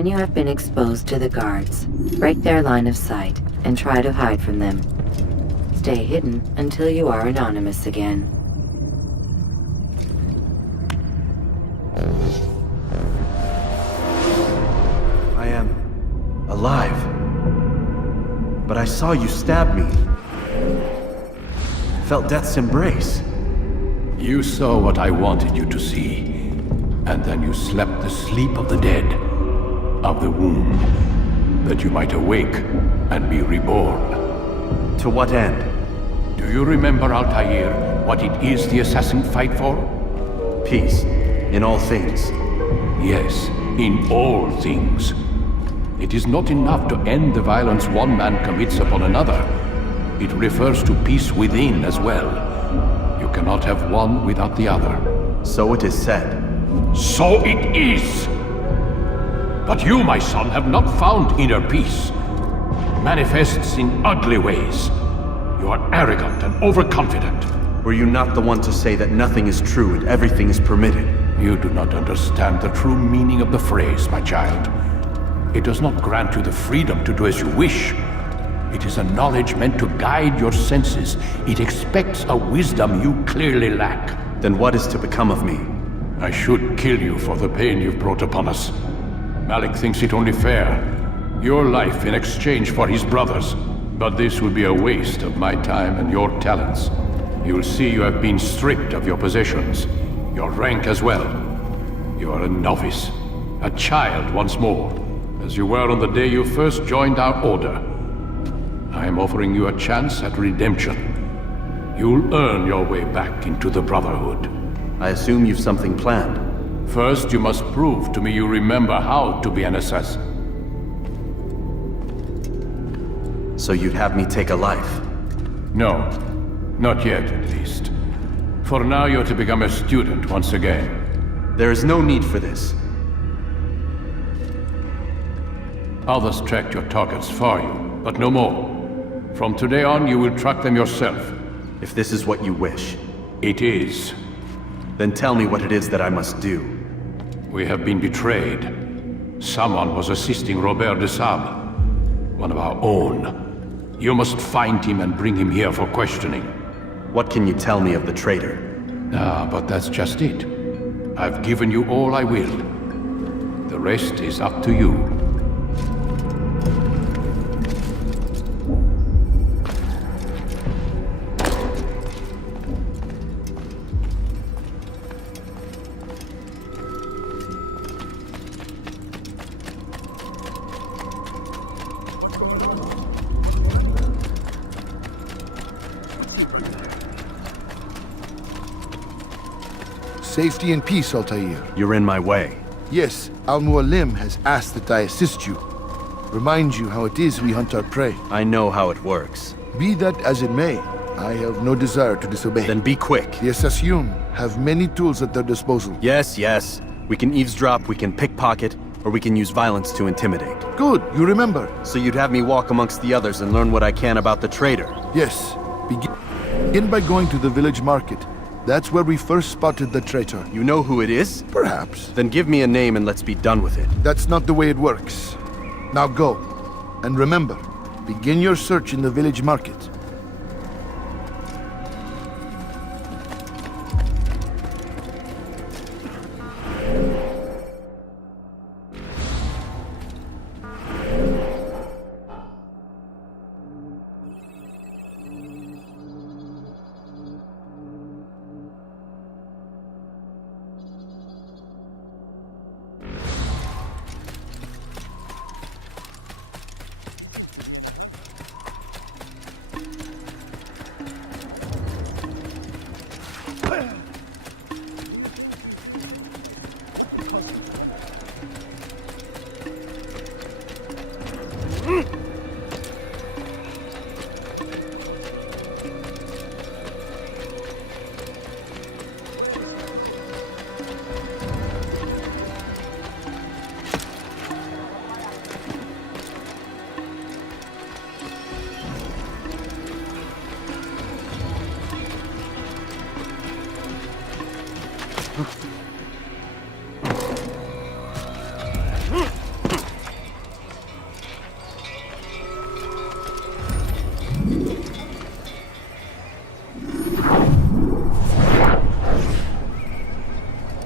When you have been exposed to the guards, break their line of sight and try to hide from them. Stay hidden until you are anonymous again. I am alive. But I saw you stab me. Felt death's embrace. You saw what I wanted you to see, and then you slept the sleep of the dead, of the womb, that you might awake and be reborn. To what end? Do you remember, Altair, what it is the Assassin fight for? Peace, in all things. Yes, in all things. It is not enough to end the violence one man commits upon another. It refers to peace within as well. You cannot have one without the other. So it is said. So it is! But you, my son, have not found inner peace. Manifests in ugly ways. You are arrogant and overconfident. Were you not the one to say that nothing is true and everything is permitted? You do not understand the true meaning of the phrase, my child. It does not grant you the freedom to do as you wish. It is a knowledge meant to guide your senses. It expects a wisdom you clearly lack. Then what is to become of me? I should kill you for the pain you've brought upon us. Malik thinks it only fair. Your life in exchange for his brother's. But this would be a waste of my time and your talents. You'll see you have been stripped of your possessions. Your rank as well. You are a novice. A child once more. As you were on the day you first joined our order. I am offering you a chance at redemption. You'll earn your way back into the Brotherhood. I assume you've something planned. First, you must prove to me you remember how to be an assassin. So you'd have me take a life? No. Not yet, at least. For now, you're to become a student once again. There is no need for this. Others tracked your targets for you, but no more. From today on, you will track them yourself. If this is what you wish. It is. Then tell me what it is that I must do. We have been betrayed. Someone was assisting Robert de Sable, one of our own. You must find him and bring him here for questioning. What can you tell me of the traitor? Ah, but that's just it. I've given you all I will. The rest is up to you. Safety and peace, Altair. You're in my way. Yes, Al-Mualim has asked that I assist you. Remind you how it is we hunt our prey. I know how it works. Be that as it may, I have no desire to disobey. Then be quick. The Assassin have many tools at their disposal. Yes, yes. We can eavesdrop, we can pickpocket, or we can use violence to intimidate. Good, you remember. So you'd have me walk amongst the others and learn what I can about the traitor? Yes. Begin by going to the village market. That's where we first spotted the traitor. You know who it is? Perhaps. Then give me a name and let's be done with it. That's not the way it works. Now go. And remember, begin your search in the village market.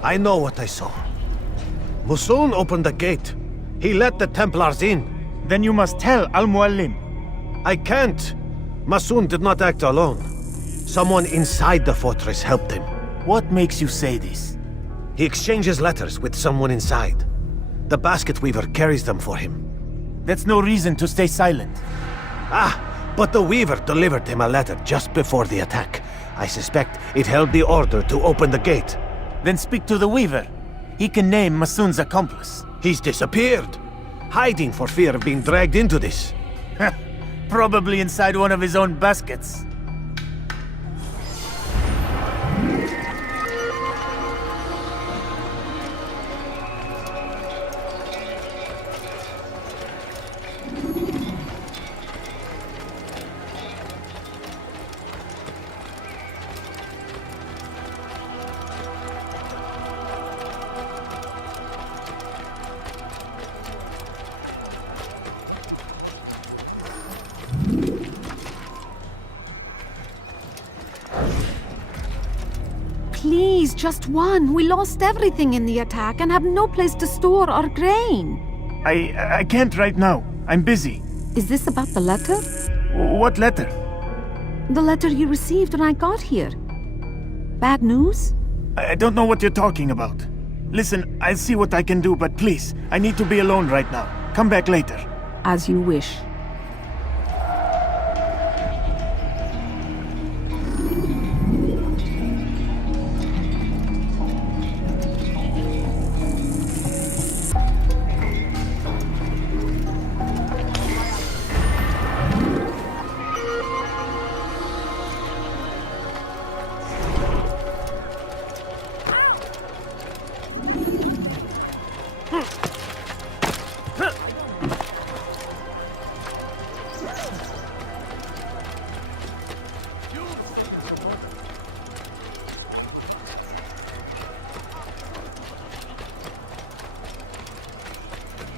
I know what I saw. Musoon opened the gate. He let the Templars in. Then you must tell Al-Mualim. I can't. Musoon did not act alone. Someone inside the fortress helped him. What makes you say this? He exchanges letters with someone inside. The basket weaver carries them for him. That's no reason to stay silent. But the weaver delivered him a letter just before the attack. I suspect it held the order to open the gate. Then speak to the weaver. He can name Masoon's accomplice. He's disappeared, hiding for fear of being dragged into this. Probably inside one of his own baskets. Please, just one. We lost everything in the attack and have no place to store our grain. I can't right now. I'm busy. Is this about the letter? What letter? The letter you received when I got here. Bad news? I don't know what you're talking about. Listen, I'll see what I can do, but please, I need to be alone right now. Come back later. As you wish.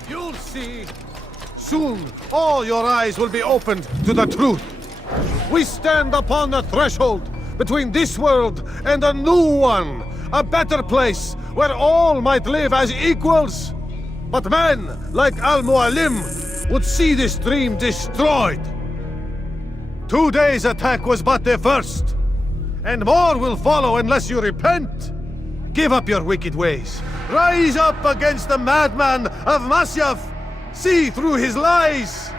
You'll see. Soon, all your eyes will be opened to the truth. We stand upon the threshold between this world and a new one, a better place where all might live as equals. But men like Al-Mualim would see this dream destroyed. Today's attack was but the first, and more will follow unless you repent. Give up your wicked ways. Rise up against the madman of Masyaf. See through his lies.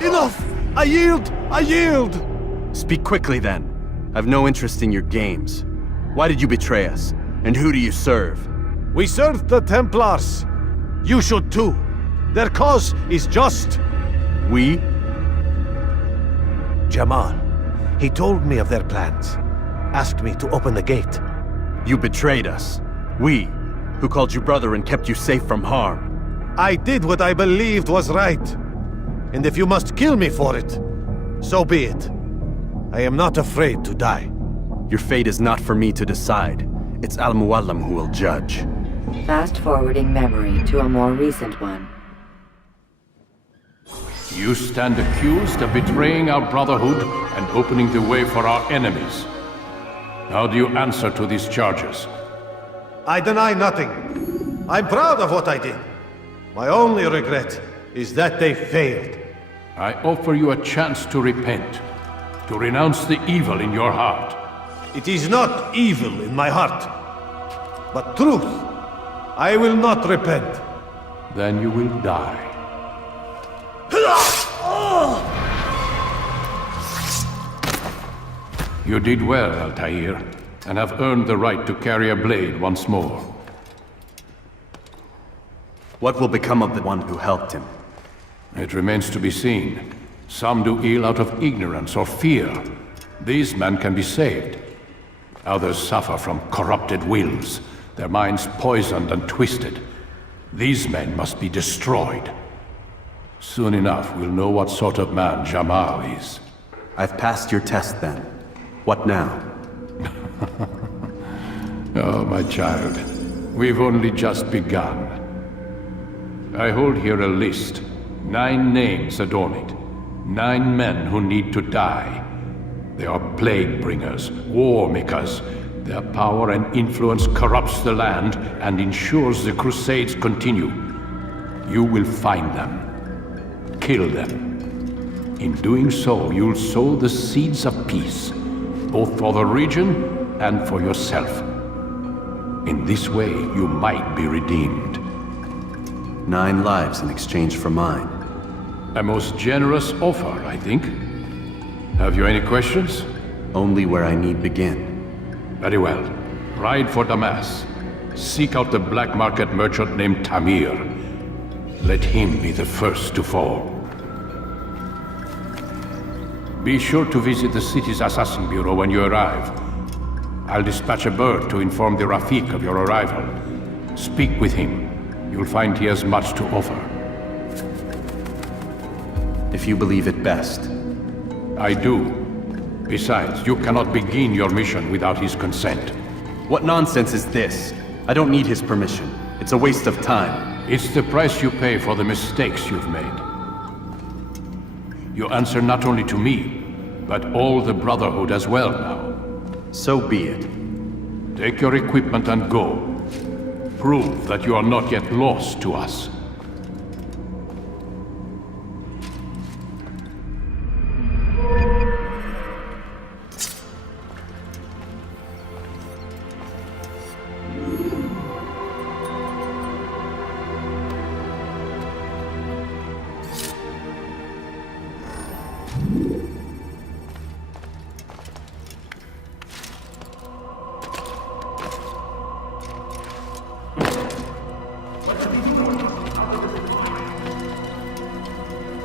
Enough! I yield! I yield! Speak quickly then. I've no interest in your games. Why did you betray us? And who do you serve? We serve the Templars. You should too. Their cause is just. We? Jamal. He told me of their plans. Asked me to open the gate. You betrayed us. We, who called you brother and kept you safe from harm. I did what I believed was right. And if you must kill me for it, so be it. I am not afraid to die. Your fate is not for me to decide. It's Al-Mualim who will judge. Fast-forwarding memory to a more recent one. You stand accused of betraying our brotherhood and opening the way for our enemies. How do you answer to these charges? I deny nothing. I'm proud of what I did. My only regret is that they failed. I offer you a chance to repent, to renounce the evil in your heart. It is not evil in my heart, but truth. I will not repent. then you will die. You did well, Altair, and have earned the right to carry a blade once more. What will become of the one who helped him? It remains to be seen. Some do ill out of ignorance or fear. These men can be saved. Others suffer from corrupted wills, their minds poisoned and twisted. These men must be destroyed. Soon enough, we'll know what sort of man Jamal is. I've passed your test then. What now? Oh, my child. We've only just begun. I hold here a list. 9 names adorn it. 9 men who need to die. They are plague bringers, war makers. Their power and influence corrupts the land and ensures the Crusades continue. You will find them. Kill them. In doing so, you'll sow the seeds of peace, both for the region and for yourself. In this way, you might be redeemed. 9 lives in exchange for mine. A most generous offer, I think. Have you any questions? Only where I need begin. Very well. Ride for Damas. Seek out the black market merchant named Tamir. Let him be the first to fall. Be sure to visit the city's assassin bureau when you arrive. I'll dispatch a bird to inform the Rafik of your arrival. Speak with him. You'll find he has much to offer. If you believe it best. I do. Besides, you cannot begin your mission without his consent. What nonsense is this? I don't need his permission. It's a waste of time. It's the price you pay for the mistakes you've made. You answer not only to me, but all the Brotherhood as well now. So be it. Take your equipment and go. Prove that you are not yet lost to us.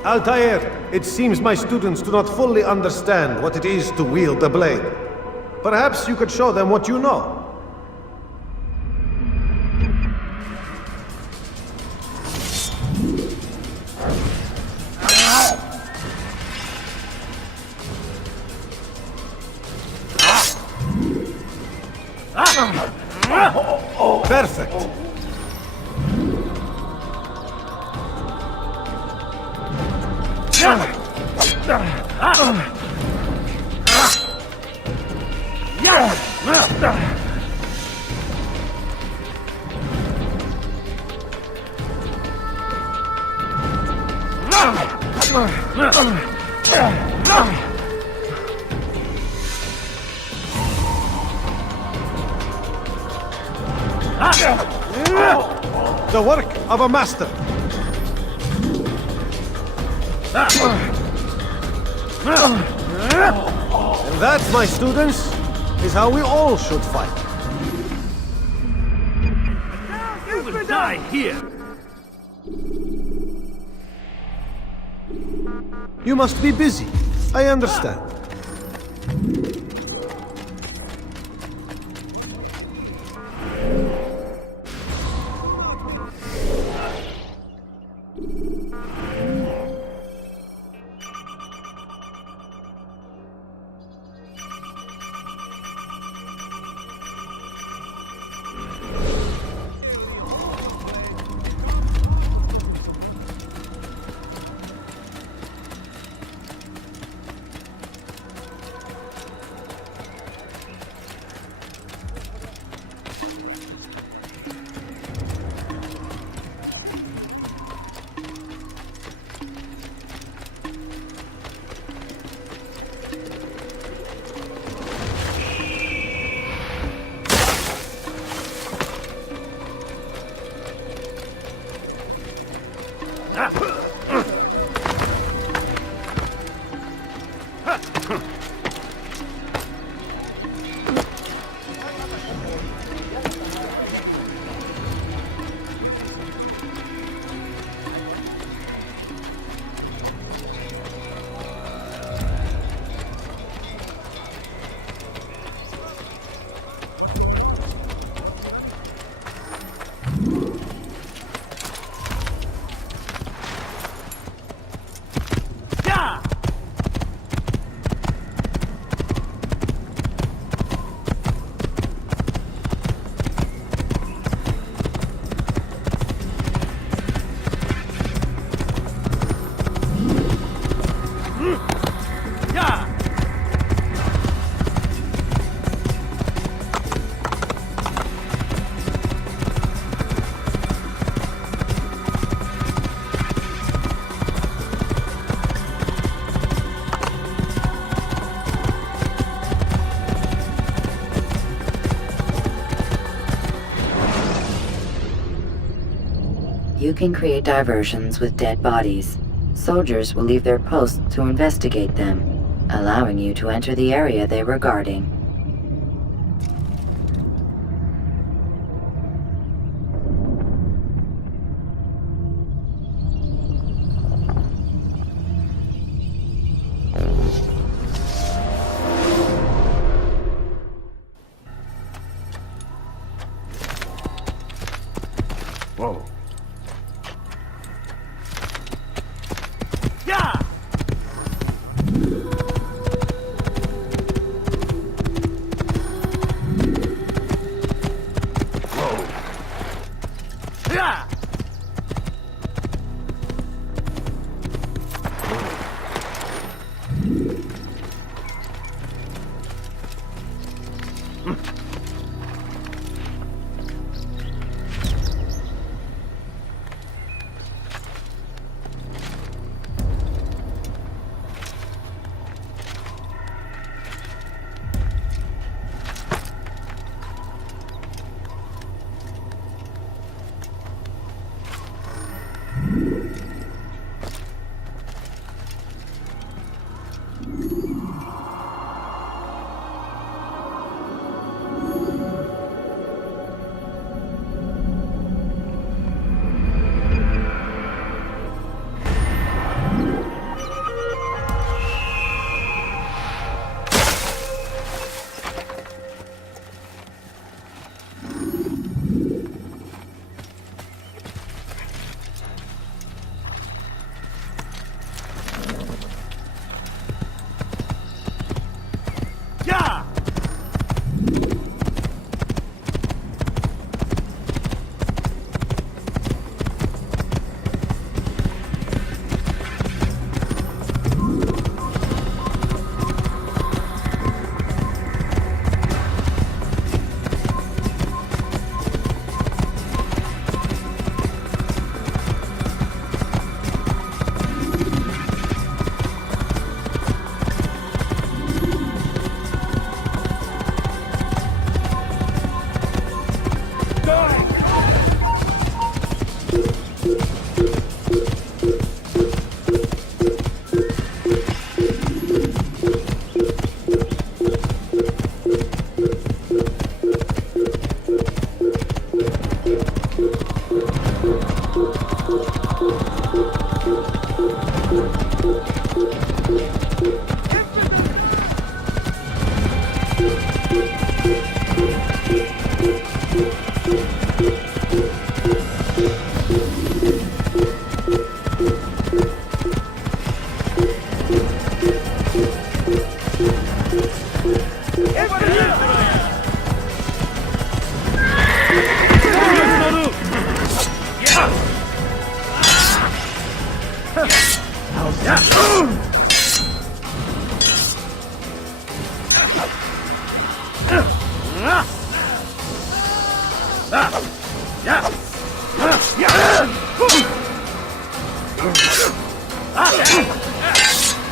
Altair, it seems my students do not fully understand what it is to wield the blade. Perhaps you could show them what you know. Perfect. The work of a master. And that, my students, is how we all should fight. You will die here! You must be busy. I understand. You can create diversions with dead bodies. Soldiers will leave their posts to investigate them, allowing you to enter the area they were guarding. Whoa.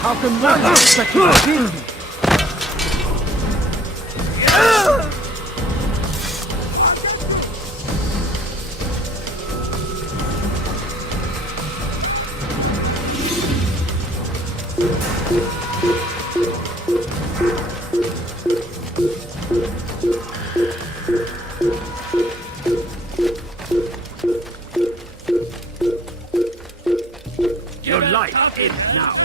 How can one expect to defeat me? Your life ends now.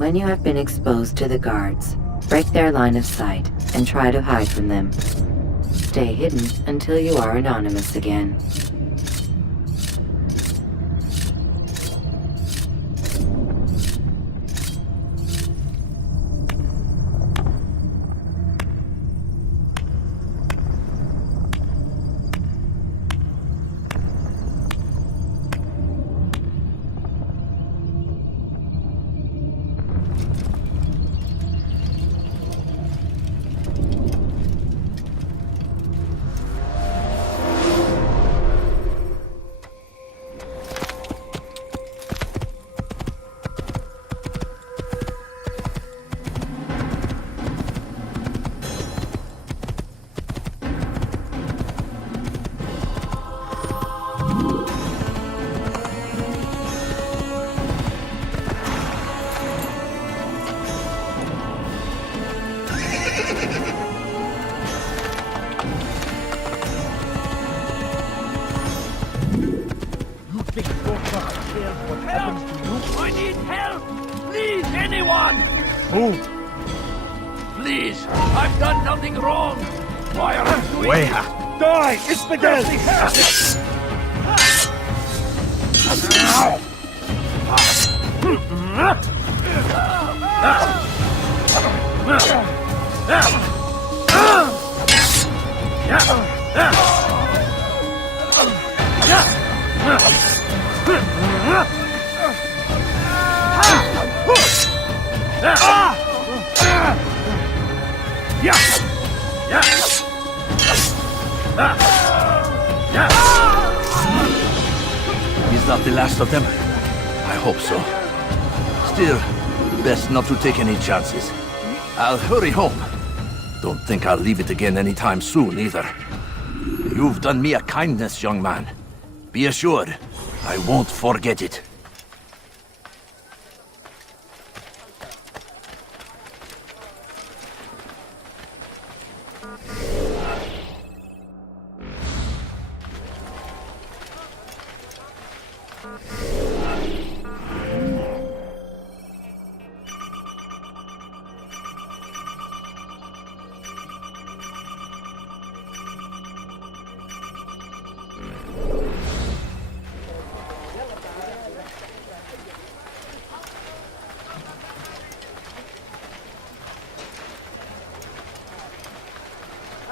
When you have been exposed to the guards, break their line of sight and try to hide from them. Stay hidden until you are anonymous again. I need help! Please, anyone! Who? Please, I've done nothing wrong! Why are you doing Weha! Die! Isbedel! Is that the last of them? I hope so. Still, best not to take any chances. I'll hurry home. Don't think I'll leave it again anytime soon, either. You've done me a kindness, young man. Be assured, I won't forget it.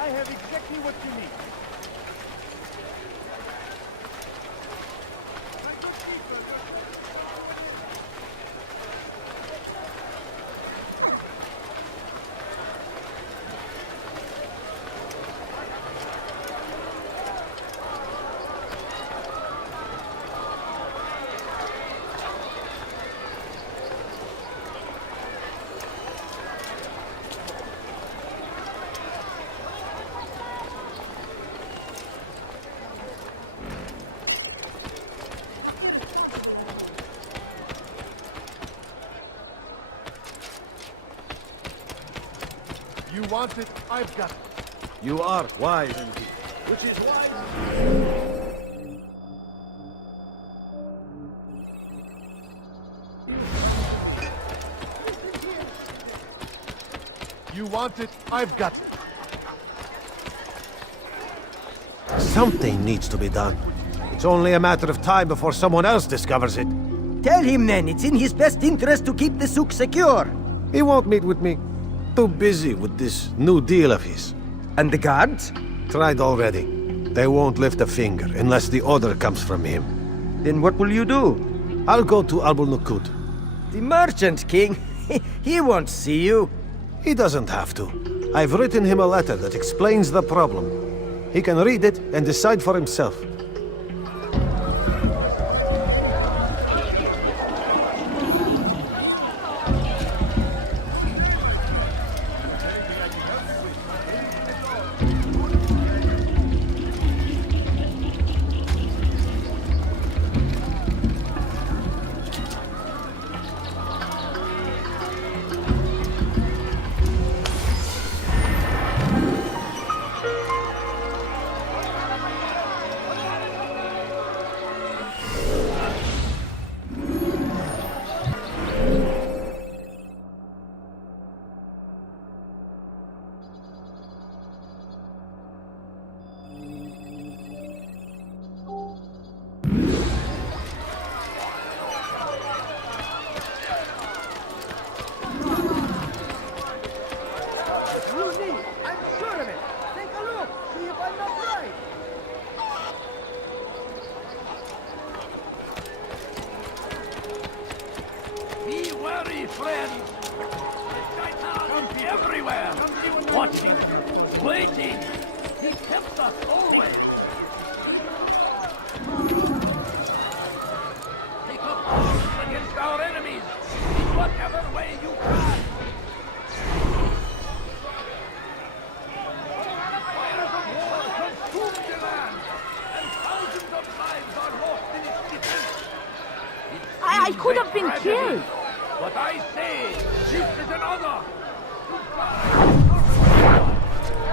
I have exactly what you need. You want it, I've got it. You are wise indeed. Which is why... You want it, I've got it. Something needs to be done. It's only a matter of time before someone else discovers it. Tell him then, it's in his best interest to keep the souk secure. He won't meet with me. Too busy with this new deal of his. And the guards? Tried already. They won't lift a finger unless the order comes from him. Then what will you do? I'll go to Albul-Nukud. The merchant king? He won't see you. He doesn't have to. I've written him a letter that explains the problem. He can read it and decide for himself. then. The everywhere. Watching. Waiting. He kept us always. Take up arms against our enemies in whatever way you can. Fires of war consume the land, and thousands of lives are lost in its defense. I could have been killed. But I say, this is an honor.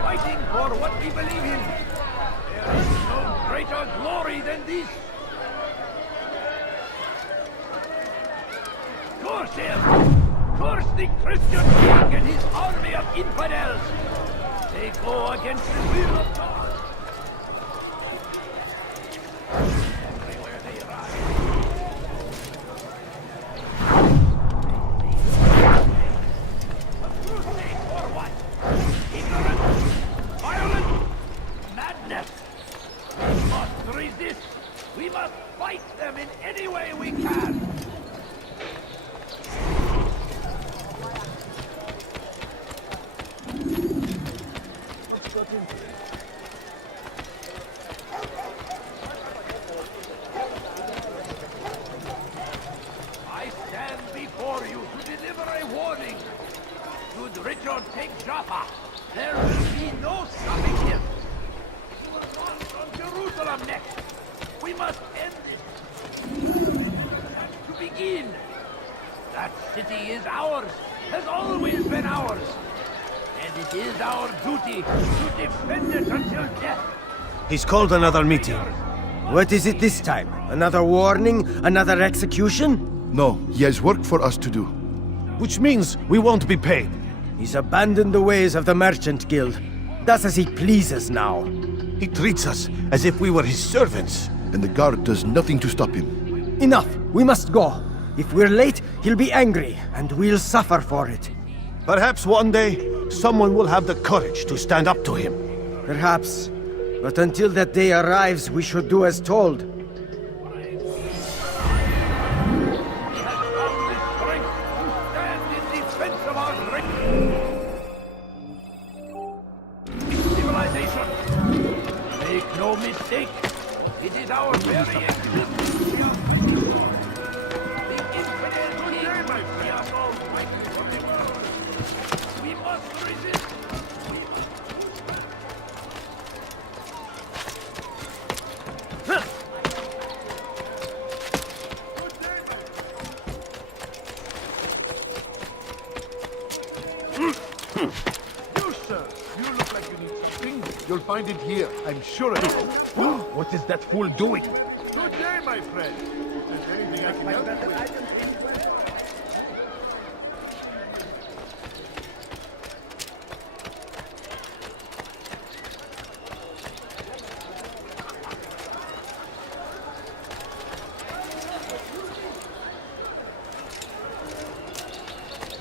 Fighting for what we believe in. There is no greater glory than this. Curse him! Curse the Christian king and his army of infidels! They go against the will of God. Everywhere they rise. A crusade for what? Ignorance? Violence? Madness? We must resist. We must fight them in any way we can. I stand before you to deliver a warning. Should Richard take Jaffa, there will be no stopping him. He will launch on Jerusalem next. We must end it. To begin, that city is ours, has always been ours. And it is our duty to defend it until death. He's called another meeting. What is it this time? Another warning? Another execution? No, he has work for us to do. Which means we won't be paid. He's abandoned the ways of the Merchant Guild. Does as he pleases now. He treats us as if we were his servants. And the guard does nothing to stop him. Enough! We must go. If we're late, he'll be angry, and we'll suffer for it. Perhaps one day, someone will have the courage to stand up to him. Perhaps. But until that day arrives, we should do as told. He has found the strength to stand in defense of our great civilization. Make no mistake, it is our very existence we are fighting for. The infidel king, we are all fighting for the world. We must resist. You, sir, you look like you need something. You'll find it here, I'm sure of it. What is that fool doing? Good day, my friend. Is there anything I can help you with?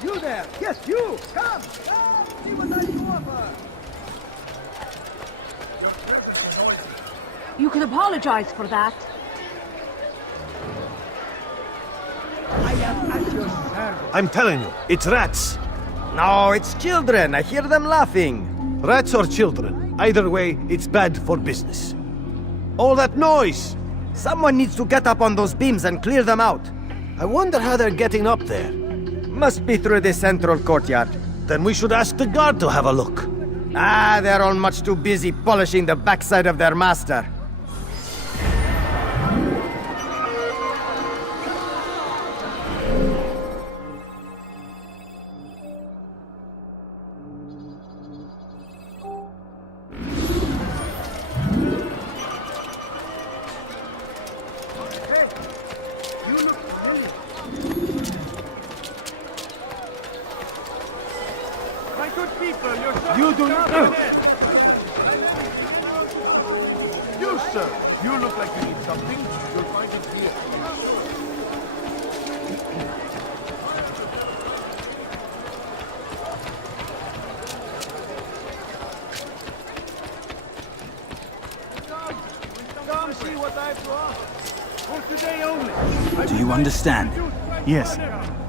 You there! Yes, you! Come! Come! See what I can offer! You can apologize for that. I am at your service. I'm telling you, it's rats. No, it's children. I hear them laughing. Rats or children. Either way, it's bad for business. All that noise! Someone needs to get up on those beams and clear them out. I wonder how they're getting up there. Must be through the central courtyard. Then we should ask the guard to have a look. Ah, they're all much too busy polishing the backside of their master. You do not. You, sir, you look like you need something. You'll find it here. Come see what I've brought. For today only. Do you understand? Yes.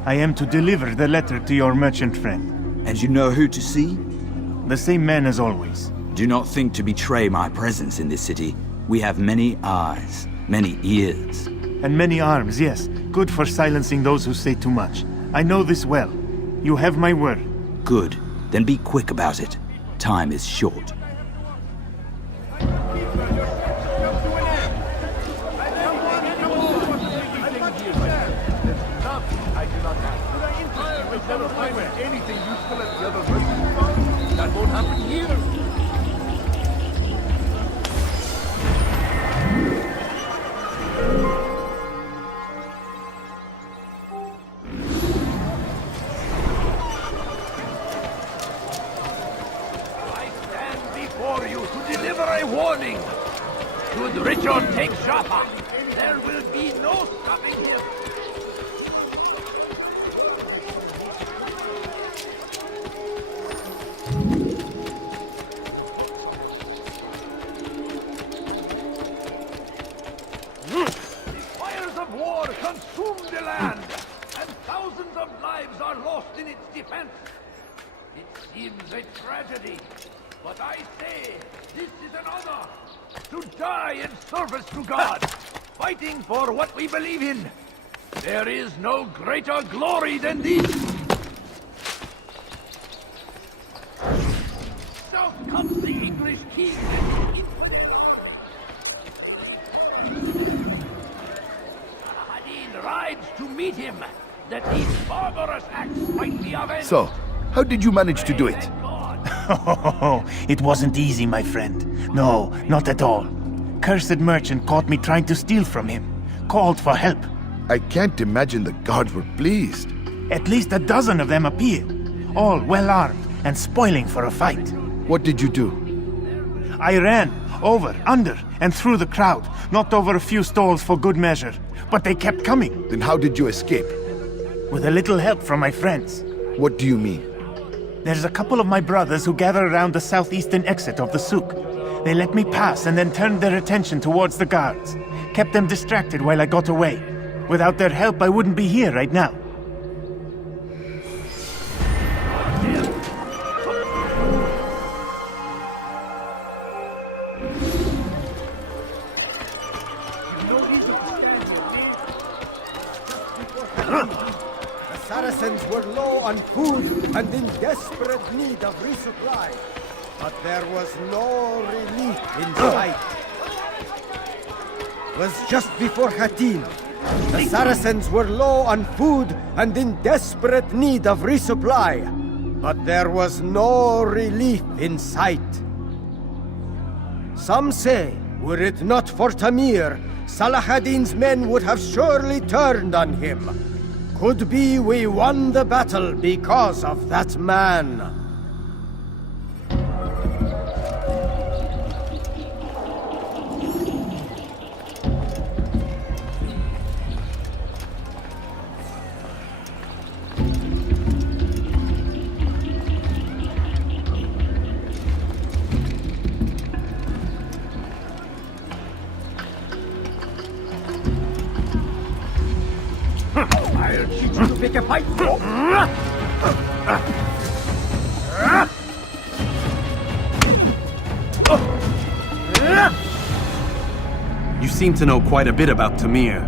I am to deliver the letter to your merchant friend. And you know who to see? The same man as always. Do not think to betray my presence in this city. We have many eyes, many ears. And many arms, yes. Good for silencing those who say too much. I know this well. You have my word. Good. Then be quick about it. Time is short. For you to deliver a warning. Should Richard take Jaffa, there will be no stopping him. The fires of war consume the land, and thousands of lives are lost in its defense. It seems a tragedy. But I say, this is an honor, to die in service to God, fighting for what we believe in. There is no greater glory than this. South comes the English king. Saladin rides to meet him, that these barbarous acts might be avenged. So, how did you manage to do it? It wasn't easy, my friend. No, not at all. Cursed merchant caught me trying to steal from him. Called for help. I can't imagine the guards were pleased. At least a dozen of them appeared. All well armed and spoiling for a fight. What did you do? I ran, over, under, and through the crowd. Knocked over a few stalls for good measure. But they kept coming. Then how did you escape? With a little help from my friends. What do you mean? There's a couple of my brothers who gather around the southeastern exit of the souk. They let me pass and then turned their attention towards the guards. Kept them distracted while I got away. Without their help, I wouldn't be here right now. Saracens were low on food and in desperate need of resupply. But there was no relief in sight. It was just before Hattin. The Saracens were low on food and in desperate need of resupply. But there was no relief in sight. Some say, were it not for Tamir, Salah-ad-Din's men would have surely turned on him. Could be we won the battle because of that man. I'll teach you to pick a fight. You seem to know quite a bit about Tamir.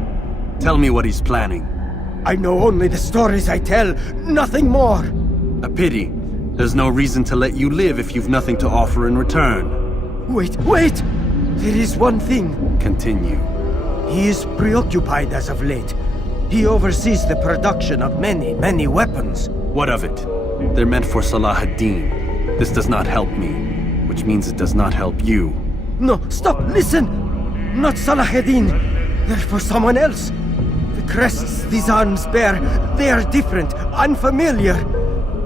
Tell me what he's planning. I know only the stories I tell, nothing more. A pity. There's no reason to let you live if you've nothing to offer in return. Wait! There is one thing. Continue. He is preoccupied as of late. He oversees the production of many, many weapons. What of it? They're meant for Salah ad-Din. This does not help me, which means it does not help you. No, stop, listen! Not Salah-ad-Din. They're for someone else. The crests these arms bear, they are different, unfamiliar.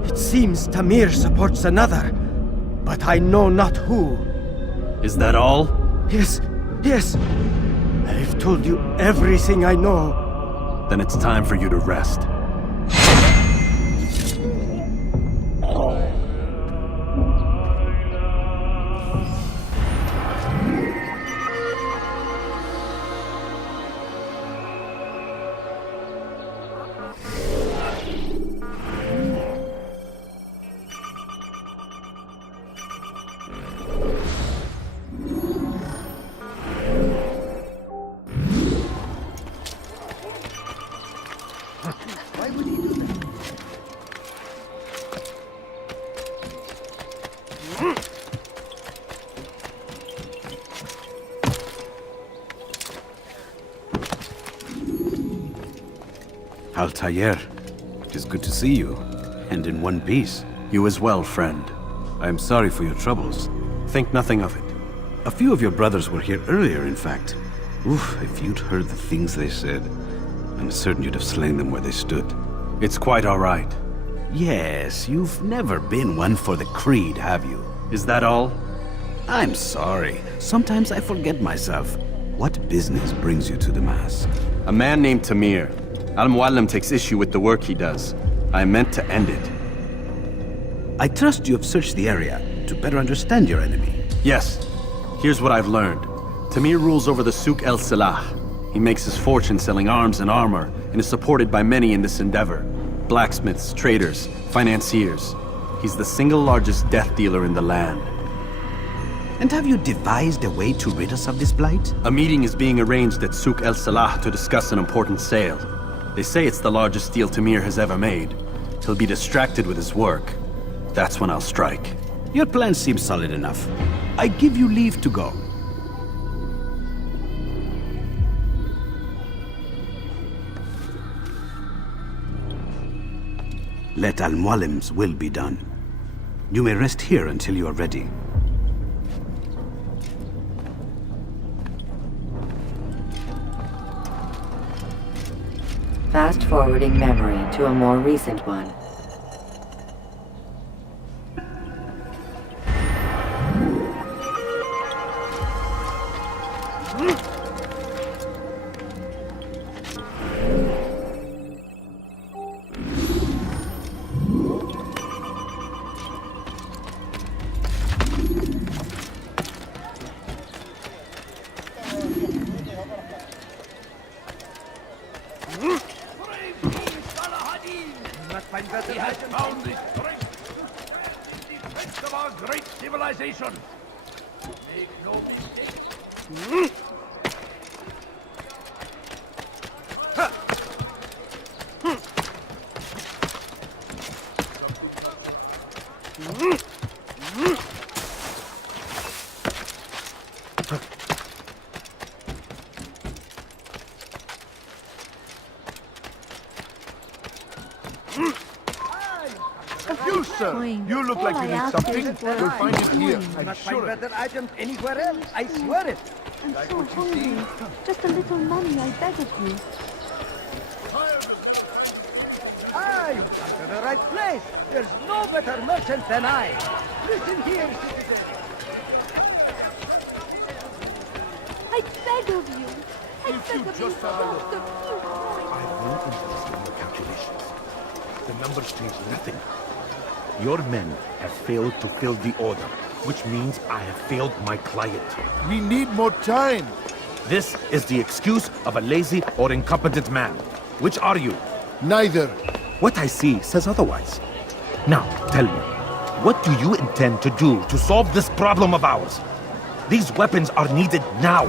It seems Tamir supports another, but I know not who. Is that all? Yes. I've told you everything I know. Then it's time for you to rest. Altair, it is good to see you, and in one piece. You as well, friend. I am sorry for your troubles. Think nothing of it. A few of your brothers were here earlier, in fact. Oof, if you'd heard the things they said, I'm certain you'd have slain them where they stood. It's quite all right. Yes, you've never been one for the creed, have you? Is that all? I'm sorry. Sometimes I forget myself. What business brings you to the Mass? A man named Tamir. Al-Muallim takes issue with the work he does. I meant to end it. I trust you have searched the area to better understand your enemy. Yes. Here's what I've learned. Tamir rules over the Souk El Salah. He makes his fortune selling arms and armor, and is supported by many in this endeavor. Blacksmiths, traders, financiers. He's the single largest death dealer in the land. And have you devised a way to rid us of this blight? A meeting is being arranged at Souk El Salah to discuss an important sale. They say it's the largest deal Tamir has ever made. He'll be distracted with his work. That's when I'll strike. Your plan seems solid enough. I give you leave to go. Let Al-Muallim's will be done. You may rest here until you are ready. Fast-forwarding memory to a more recent one. He has found the strength to stand in defense of our great civilization. Make no mistake. You, sir! You look like you need something. You'll find it here, I'm sure. Better item anywhere else, I swear it. I'm so hungry. Just a little money, I beg of you. You come to the right place. There's no better merchant than I. Listen here, citizen. I beg of you. I beg of you. Stop the I've no interest in your calculations. The numbers change nothing. Your men have failed to fill the order, which means I have failed my client. We need more time. This is the excuse of a lazy or incompetent man. Which are you? Neither. What I see says otherwise. Now, tell me, what do you intend to do to solve this problem of ours? These weapons are needed now.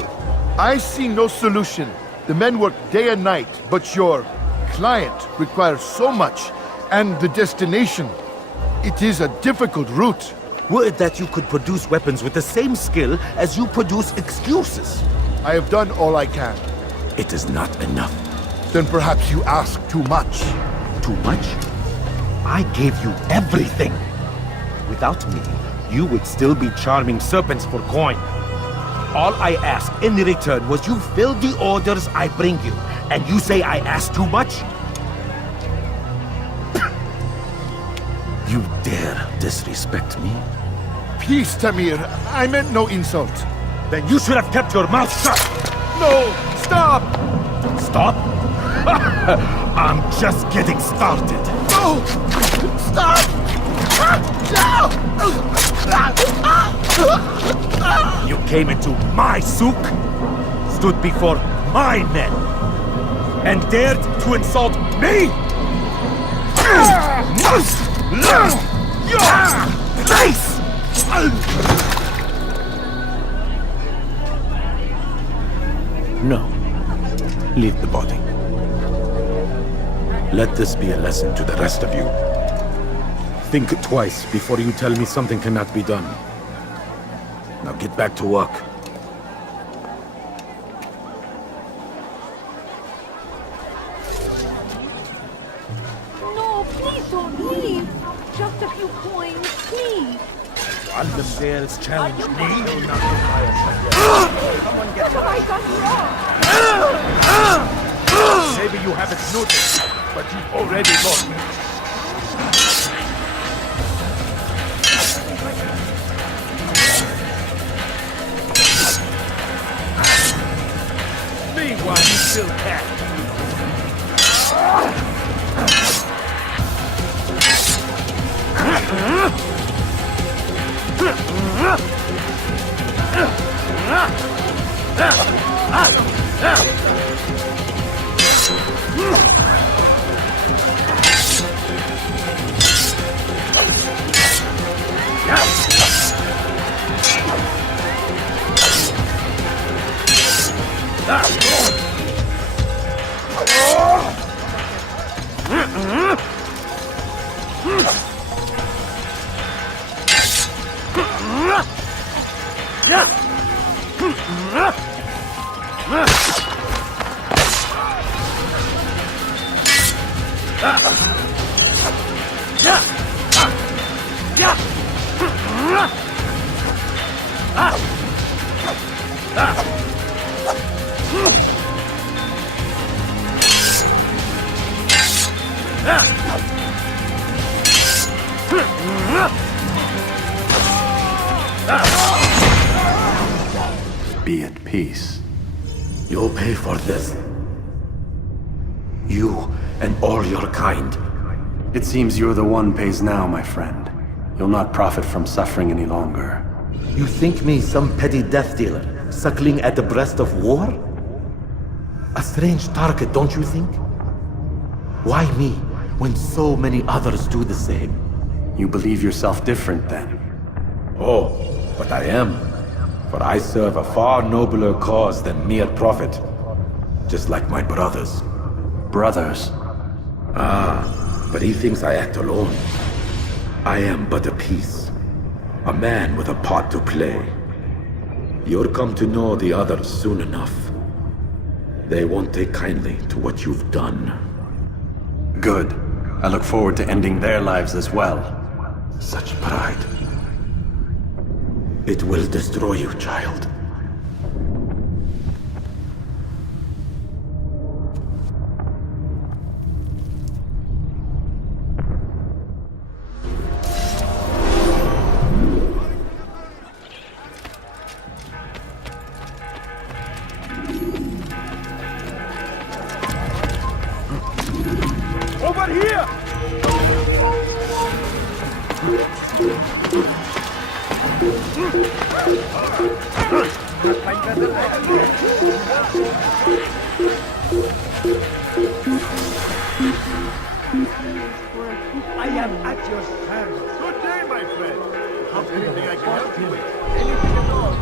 I see no solution. The men work day and night, but your client requires so much, and the destination. It is a difficult route. Were it that you could produce weapons with the same skill as you produce excuses. I have done all I can. It is not enough. Then perhaps you ask too much. Too much? I gave you everything. Without me, you would still be charming serpents for coin. All I ask in return was you fill the orders I bring you, and you say I ask too much? You dare disrespect me? Peace, Tamir. I meant no insult. Then you should have kept your mouth shut! No! Stop! Stop? I'm just getting started. No! Stop! No! You came into my souk, stood before my men, and dared to insult me! Must learn your place! No. Leave the body. Let this be a lesson to the rest of you. Think twice before you tell me something cannot be done. Now get back to work. Andamdale's challenge me will not Someone get Maybe you haven't noticed, but you've already lost. Meanwhile, you still can. Be at peace. You'll pay for this. You and all your kind. It seems you're the one pays now, my friend. You'll not profit from suffering any longer. You think me some petty death dealer, suckling at the breast of war? A strange target, don't you think? Why me, when so many others do the same? You believe yourself different, then? Oh, but I am. For I serve a far nobler cause than mere profit. Just like my brothers. Brothers? Ah, but he thinks I act alone. I am but a piece. A man with a part to play. You'll come to know the others soon enough. They won't take kindly to what you've done. Good. I look forward to ending their lives as well. Such pride. It will destroy you, child. Over here! I am at your service. Good day, my friend. How's anything I can help you with? Anything at all?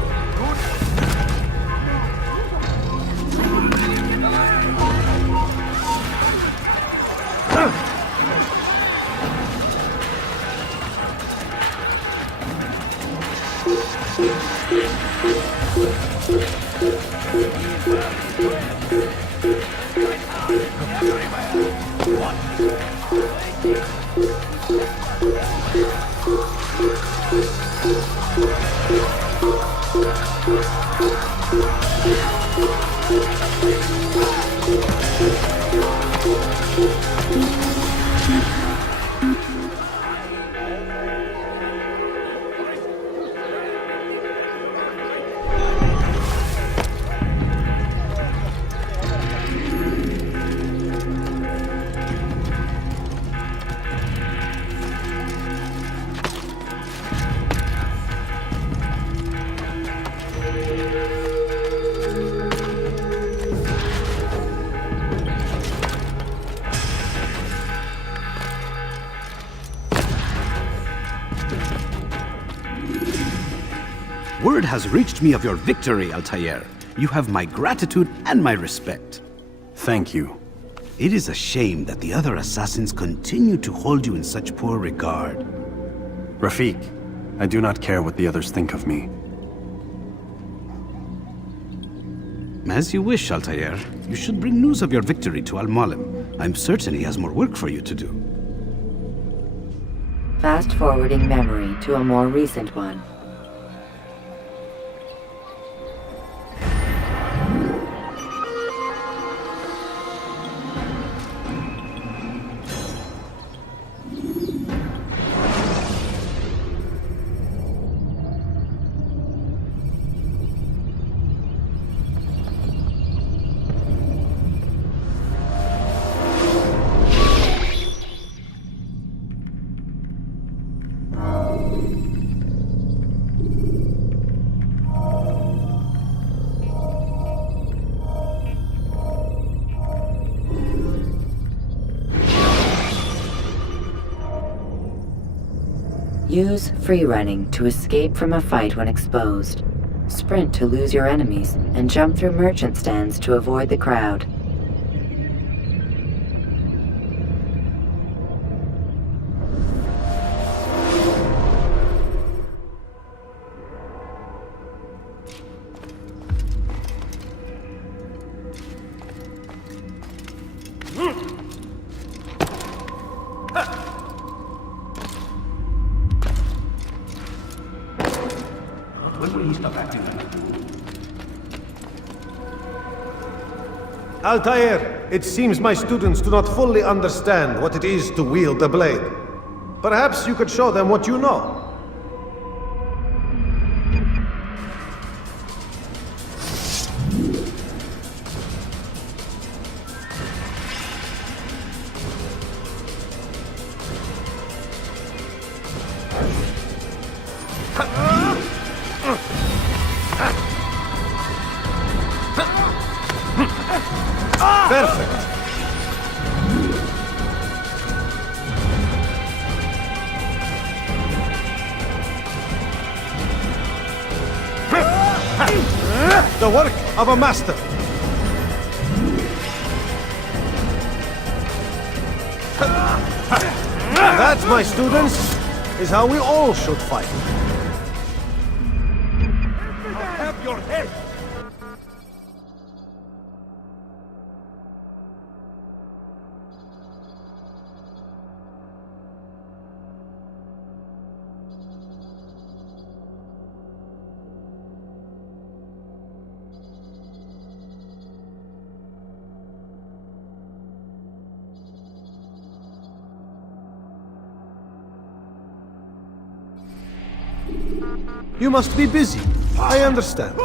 Word has reached me of your victory, Altair. You have my gratitude and my respect. Thank you. It is a shame that the other assassins continue to hold you in such poor regard. Rafik, I do not care what the others think of me. As you wish, Altair. You should bring news of your victory to Al-Mualim. I'm certain he has more work for you to do. fast-forwarding memory to a more recent one. Use free running to escape from a fight when exposed. Sprint to lose your enemies, and jump through merchant stands to avoid the crowd. Altair, it seems my students do not fully understand what it is to wield the blade. Perhaps you could show them what you know. Perfect. The work of a master. That, my students, is how we all should fight. Have your head! You must be busy. I understand.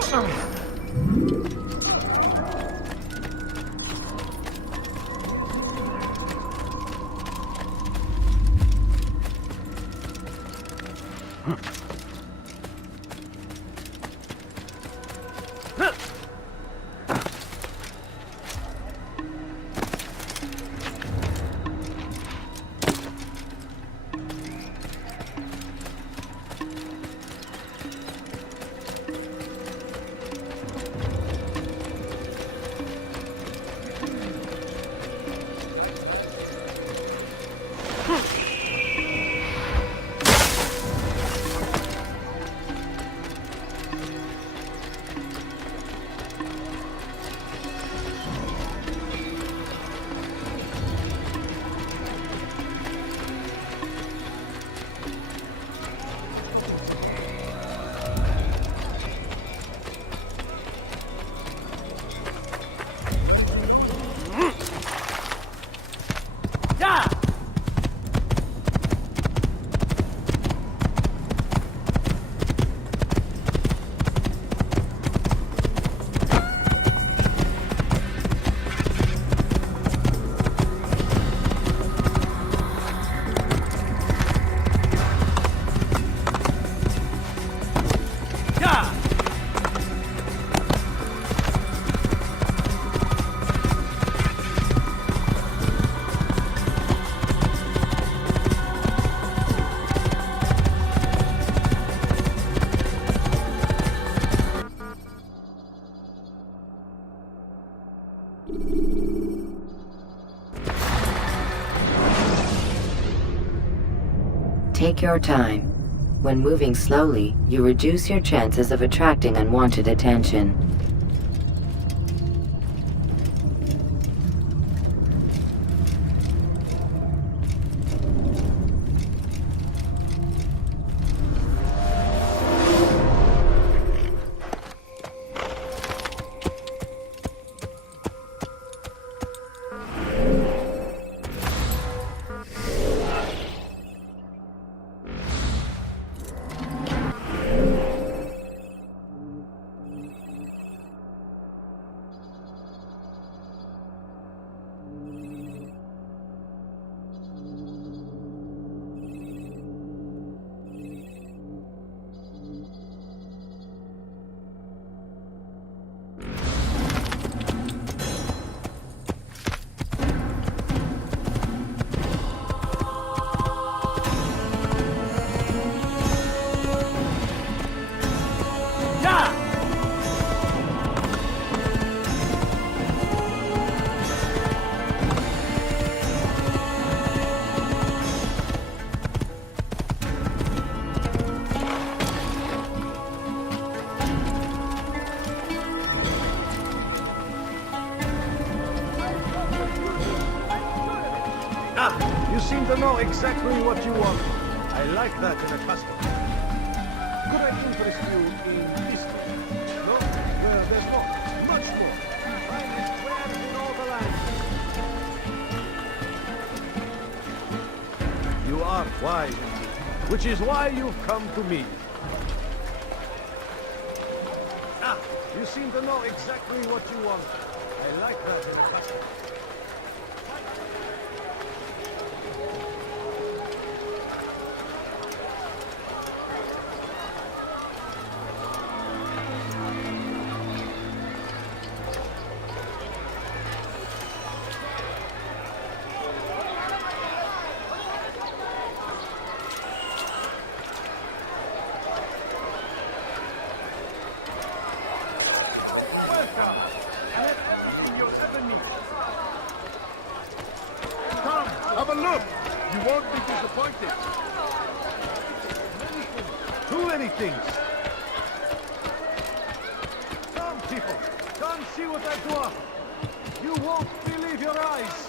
Take your time. When moving slowly, you reduce your chances of attracting unwanted attention. to know exactly what you want. I like that in a customer. Could I interest you in history? No? Well, there's more. Much more. Finest wares in all the land. You are wise indeed, which is why you've come to me. Ah, you seem to know exactly what you want. I like that in a customer. Come, have a look. You won't be disappointed. Too many things. Come, people. Come see what I do. You won't believe your eyes.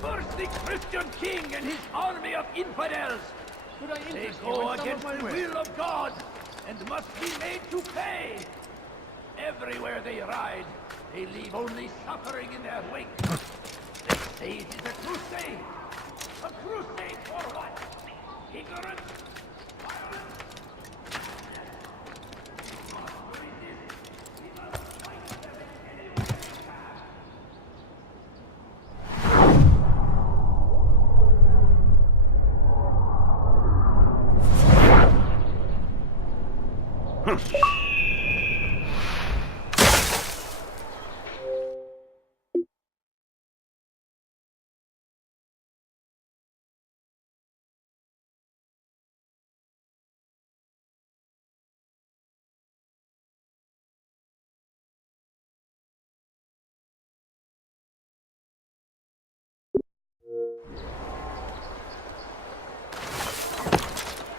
First the Christian king and his army of infidels. They go against the will of God and must be made to pay. Everywhere they ride, they leave only suffering in their wake. They say it is a crusade. A crusade for what? Ignorance? Violence?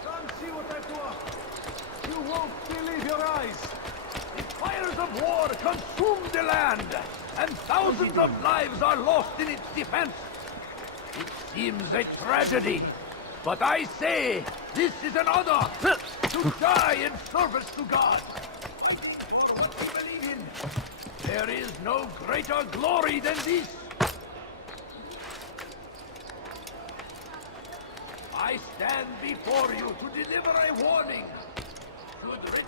Come see what I do. You won't believe your eyes. The fires of war consume the land, and thousands of lives are lost in its defense. It seems a tragedy, but I say this is an honor to die in service to God. For what we believe in, there is no greater glory than this. I stand before you to deliver a warning. Should Richard...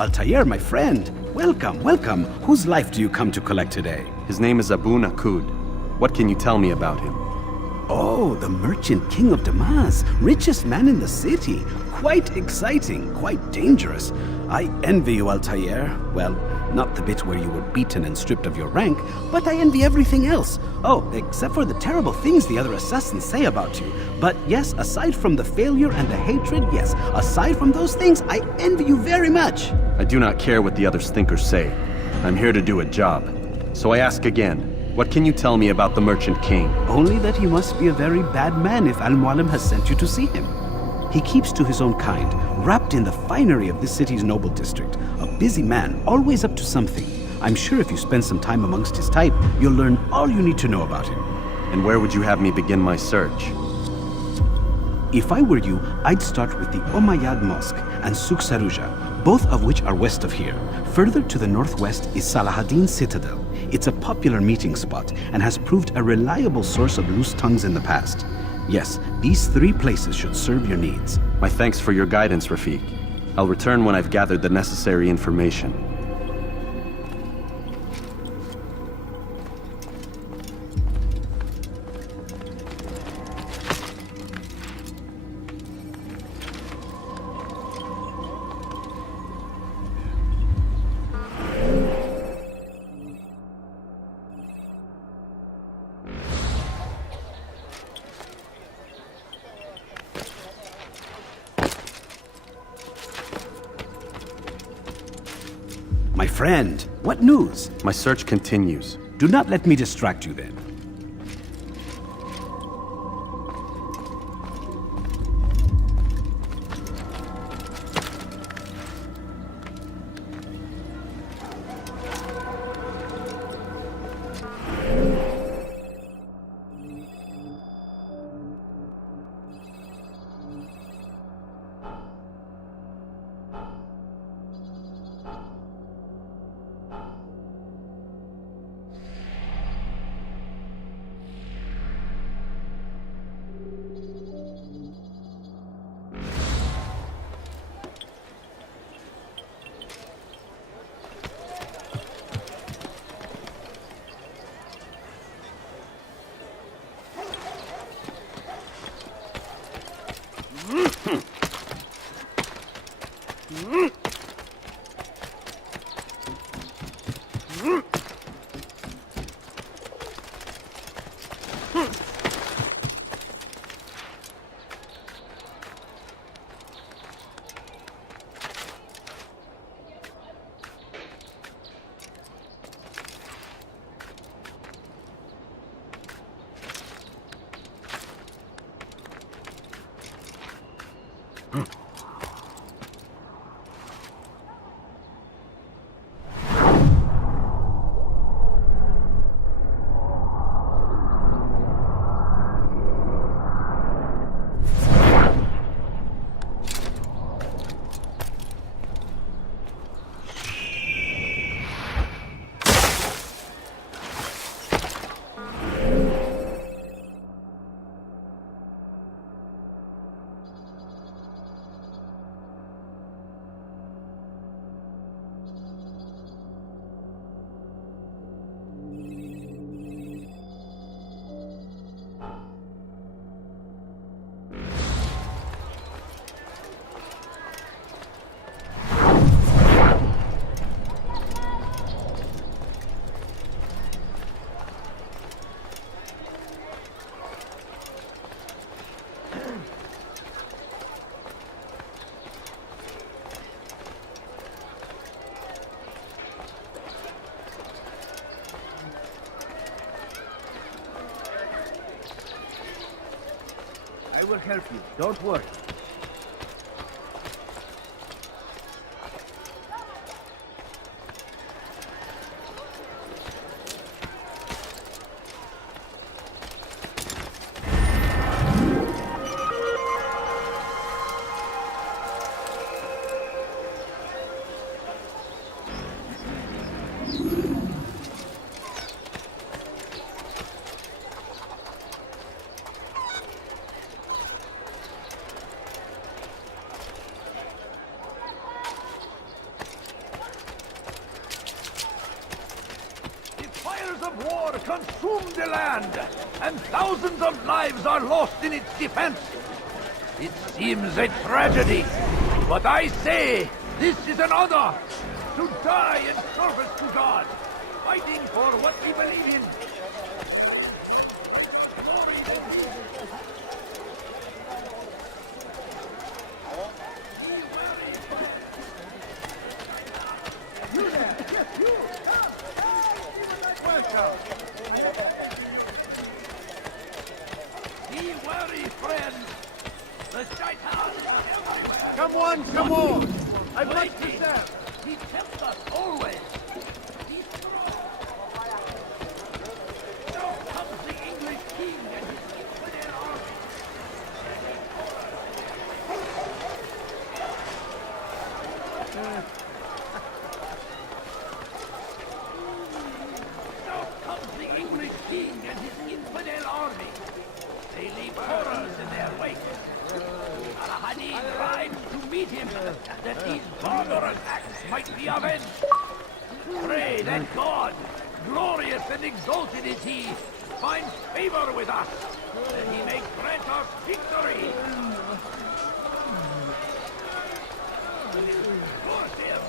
Altair, my friend. Welcome, welcome. Whose life do you come to collect today? His name is Abu Nakud. What can you tell me about him? Oh, the merchant king of Damas, richest man in the city. Quite exciting, quite dangerous. I envy you, Altair. Well, not the bit where you were beaten and stripped of your rank, but I envy everything else. Oh, except for the terrible things the other assassins say about you. But yes, aside from the failure and the hatred, yes, aside from those things, I envy you very much. I do not care what the others think or say. I'm here to do a job. So I ask again, what can you tell me about the Merchant King? Only that he must be a very bad man if Al-Mualim has sent you to see him. He keeps to his own kind, wrapped in the finery of this city's noble district. A busy man, always up to something. I'm sure if you spend some time amongst his type, you'll learn all you need to know about him. And where would you have me begin my search? If I were you, I'd start with the Umayyad Mosque and Souk Saruja, both of which are west of here. Further to the northwest is Salahuddin Citadel. It's a popular meeting spot and has proved a reliable source of loose tongues in the past. Yes, these 3 places should serve your needs. My thanks for your guidance, Rafiq. I'll return when I've gathered the necessary information. My friend, what news? My search continues. Do not let me distract you then. I will help you, don't worry. of war consumed the land, and thousands of lives are lost in its defense. It seems a tragedy, but I say this is an honor to die in service to God, fighting for what we believe in. Be wary, friend. The shaitan is everywhere. Come on, come on. I've got to serve. He tempts us always. Now comes the English king and his infinite army. Now comes the English king and his infidel army. They leave horrors in their wake. Al-Hadid rides to meet him, that these barbarous acts might be avenged. Pray that God, glorious and exalted is he, finds favor with us, that he may grant us victory. Force him!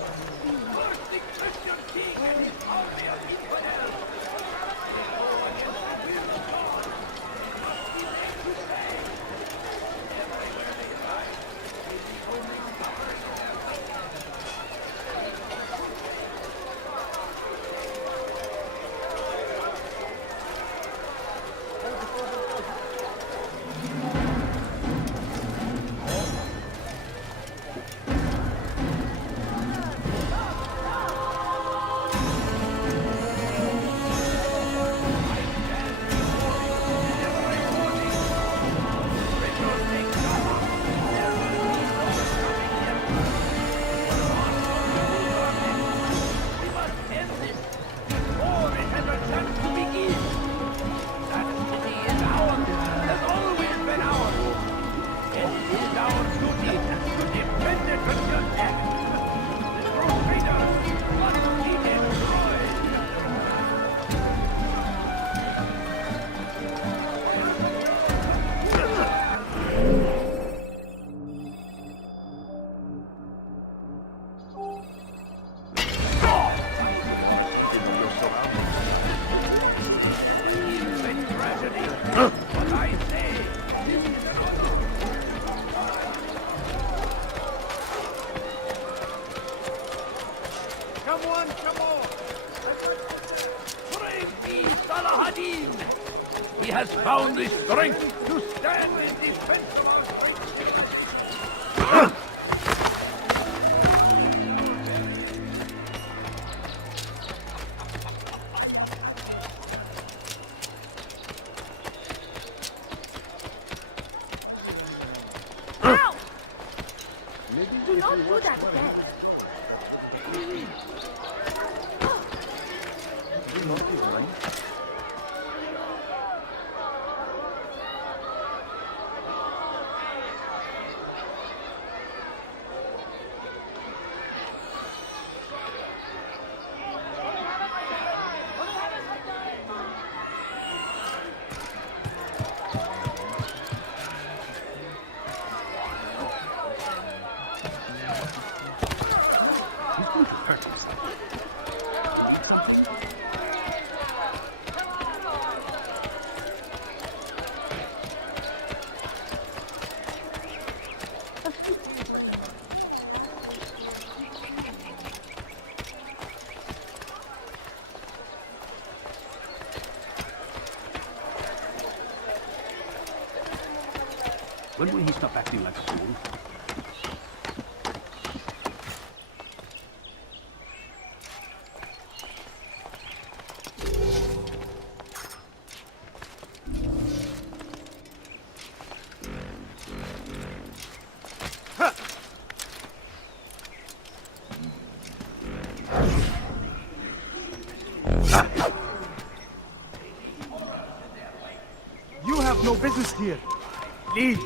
Force the Christian king and his army of infidels! He has found the strength to stand in defense of our great city. Do not do that again. When will he stop acting like a fool? You have no business here. Leave.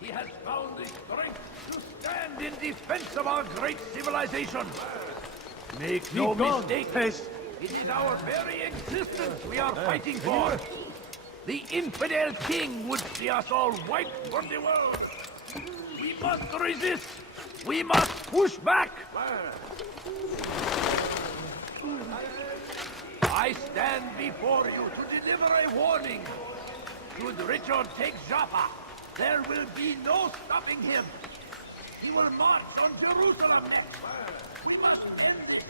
He has found the strength to stand in defense of our great civilization. Make no mistake, it is our very existence we are fighting for. The infidel king would see us all wiped from the world. We must resist. We must push back. I stand before you to deliver a warning. Should Richard take Jaffa, there will be no stopping him. He will march on Jerusalem next. We must end it.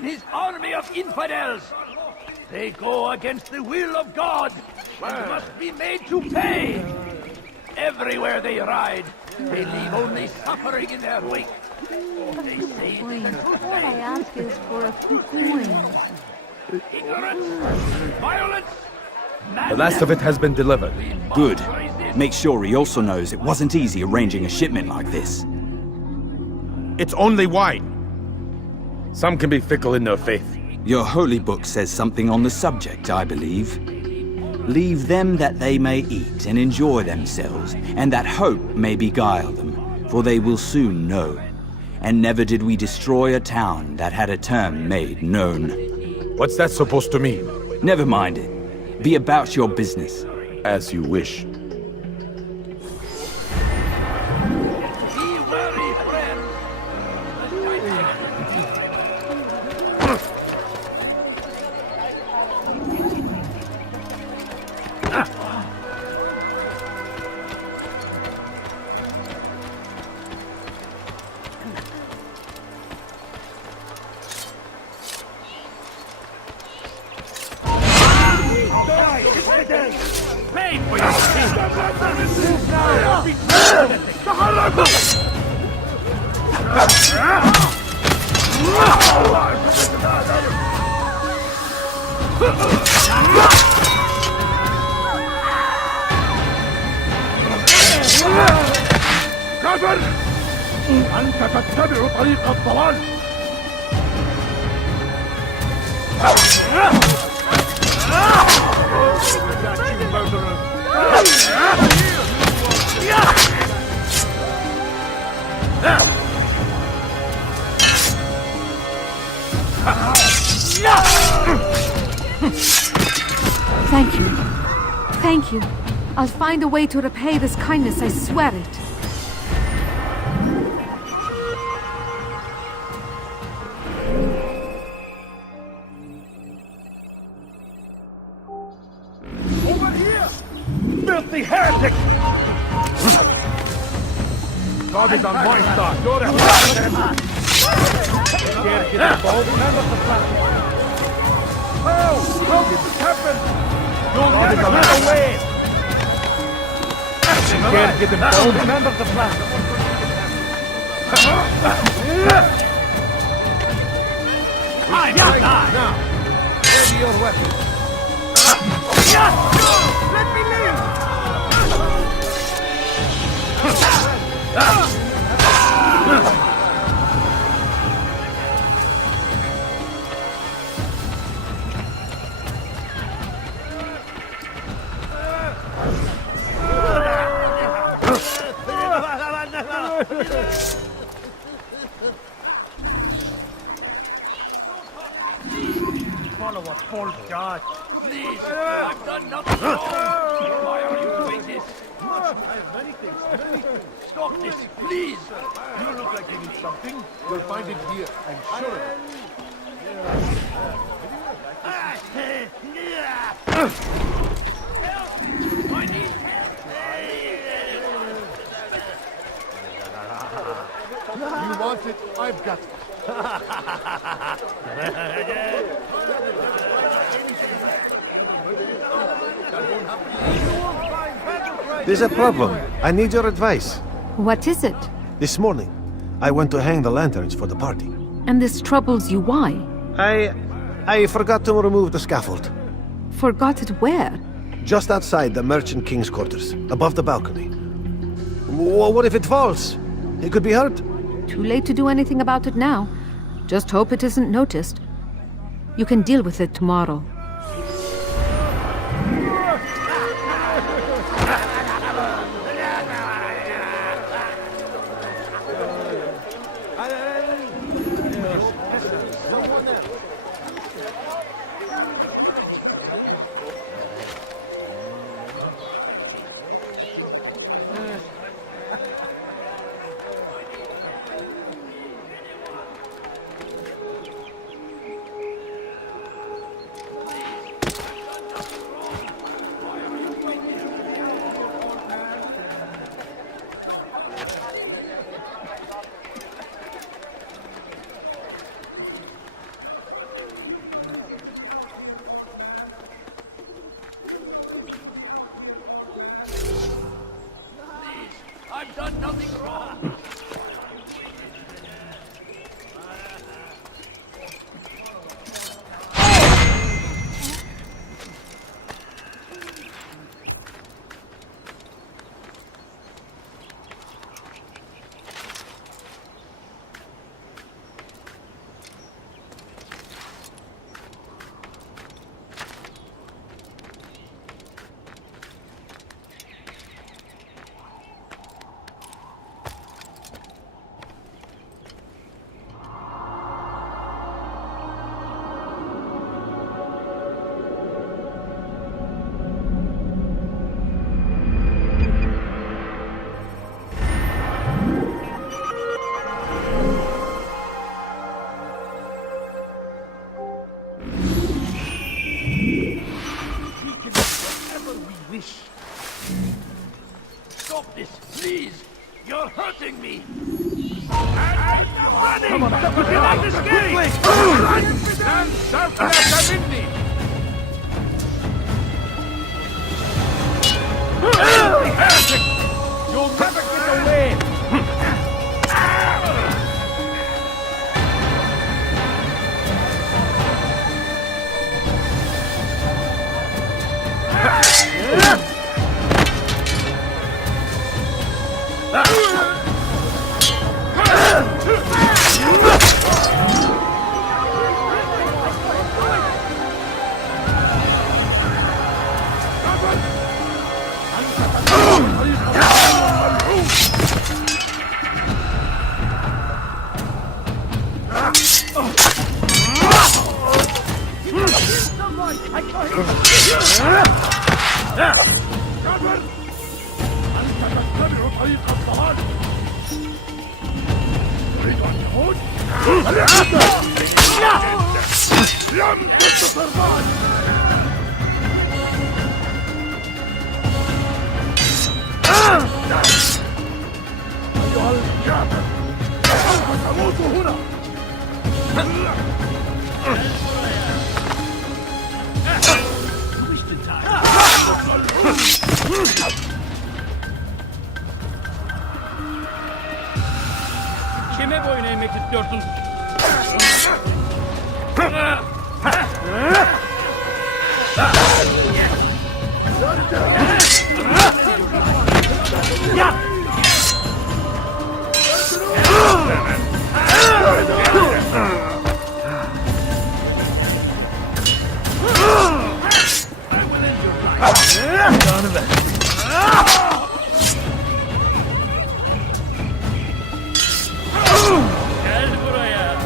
And his army of infidels! They go against the will of God and must be made to pay! Everywhere they ride, they leave only suffering in their wake. They say All I ask is for a few coins. ignorance, violence, The last of it has been delivered. Good. Make sure he also knows it wasn't easy arranging a shipment like this. It's only wine. Some can be fickle in their faith. Your holy book says something on the subject, I believe. Leave them that they may eat and enjoy themselves, and that hope may beguile them, for they will soon know. And never did we destroy a town that had a term made known. What's that supposed to mean? Never mind it. Be about your business. As you wish. كافر! أنت تتبع طريق الضلال! Thank you. Thank you. I'll find a way to repay this kindness, I swear it. Over here! Filthy heretic! God is on my side. You're a Can't get involved, remember the plan. Oh! How did this happen? You'll never get away! Can't get involved. Remember the plan. I'm not! Now, ready your weapons. Let me live! follow a false god. Please, I've done nothing wrong. Why are you doing this? I have many things. Stop this, please. You look like you need something. You'll find it here, I'm sure of it. Help! I need You want it, I've got it. There's a problem. I need your advice. What is it? This morning, I went to hang the lanterns for the party. And this troubles you why? I forgot to remove the scaffold. Forgot it where? Just outside the Merchant King's quarters, above the balcony. What if it falls? He could be hurt. Too late to do anything about it now. Just hope it isn't noticed. You can deal with it tomorrow. I've done nothing wrong. Stop this, please! You're hurting me! I'm running! Come on, you cannot escape! Stand south of Savimni! Heretic! You'll never get away! Kime boyun eğmek istiyorsun? Gel buraya.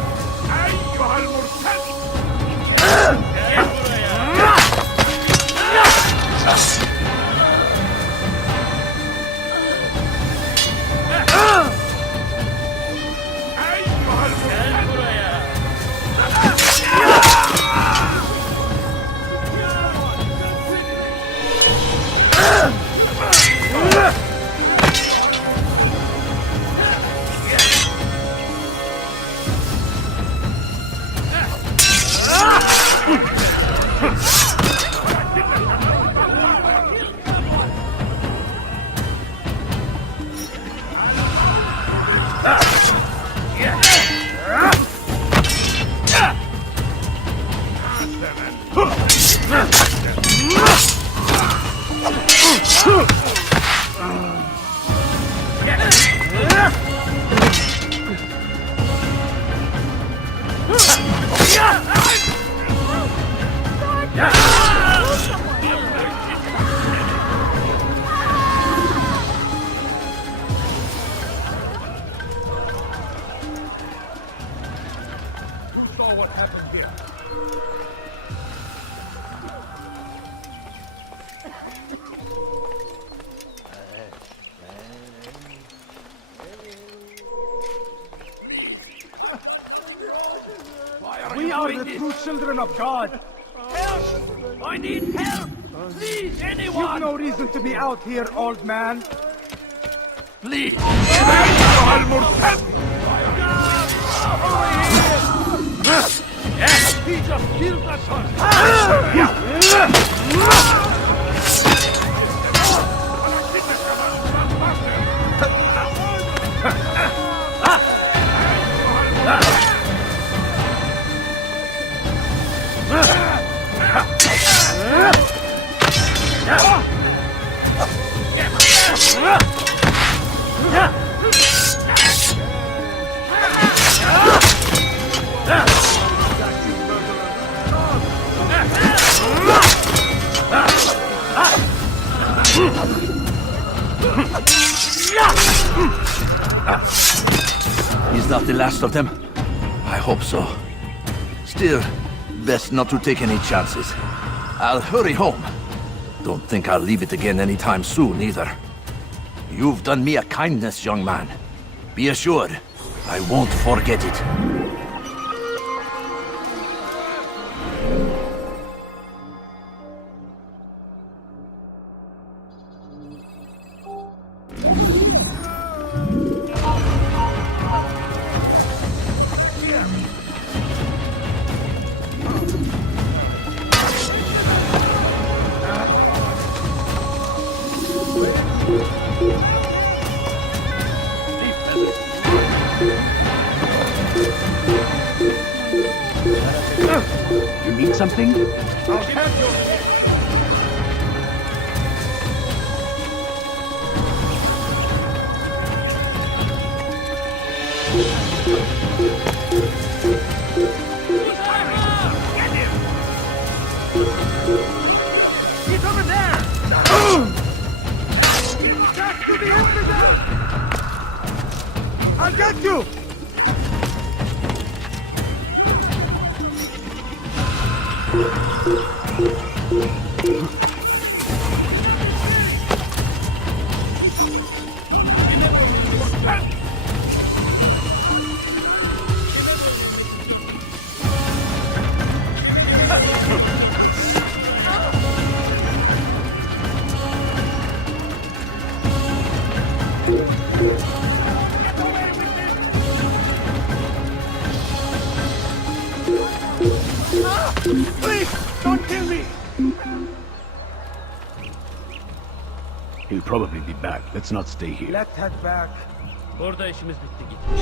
saw what happened here. We are the true children of God. Help! I need help! Please, anyone! You've no reason to be out here, old man. Please! Yes, he just killed the son. Is that the last of them? I hope so. Still, best not to take any chances. I'll hurry home. Don't think I'll leave it again anytime soon, either. You've done me a kindness, young man. Be assured, I won't forget it. You need something? I'll have your head. He's over there! Back to the infidel! I'll get you! Please, don't kill me! He'll probably be back. Let's not stay here. Let's head back. Orada işimiz bitti gitmiş.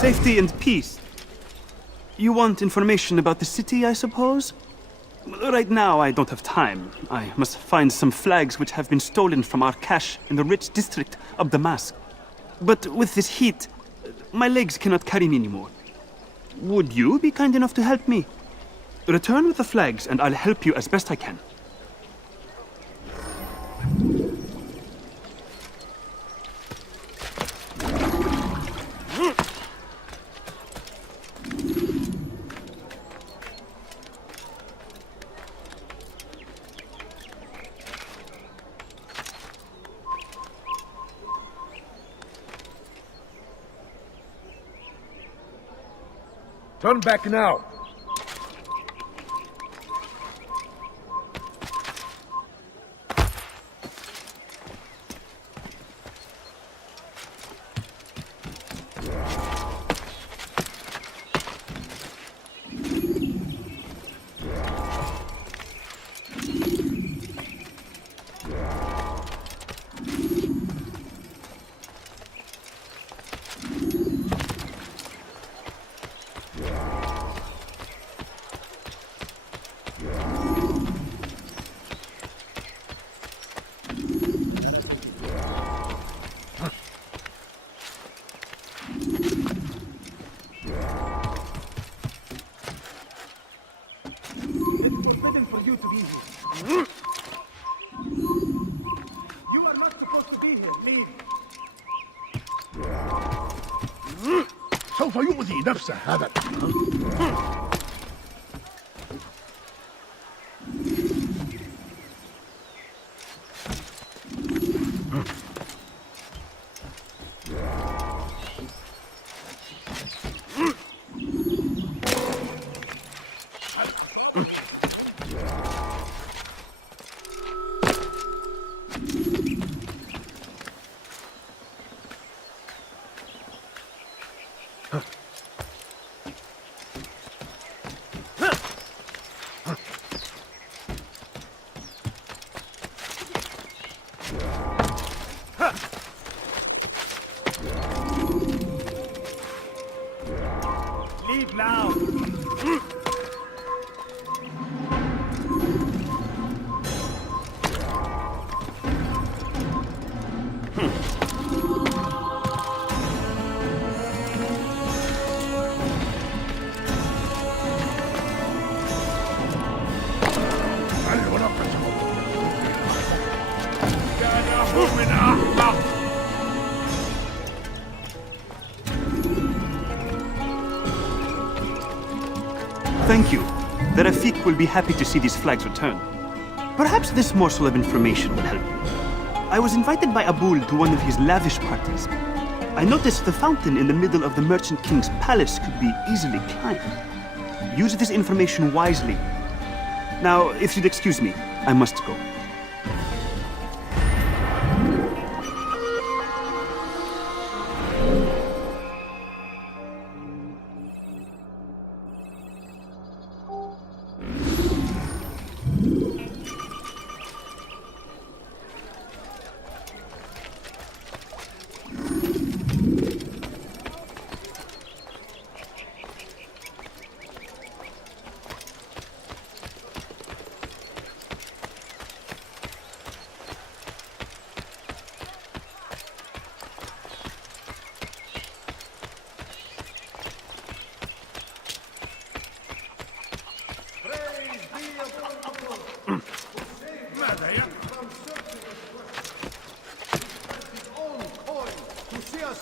Safety and peace. You want information about the city, I suppose? Right now, I don't have time. I must find some flags which have been stolen from our cache in the rich district of Damascus. But with this heat, my legs cannot carry me anymore. Would you be kind enough to help me? Return with the flags, and I'll help you as best I can. Turn back now. سوف يؤذي نفسه هذا. Leave now! Thank you. The Rafik will be happy to see these flags return. Perhaps this morsel of information will help you. I was invited by Abul to one of his lavish parties. I noticed the fountain in the middle of the Merchant King's palace could be easily climbed. Use this information wisely. Now, if you'd excuse me, I must go.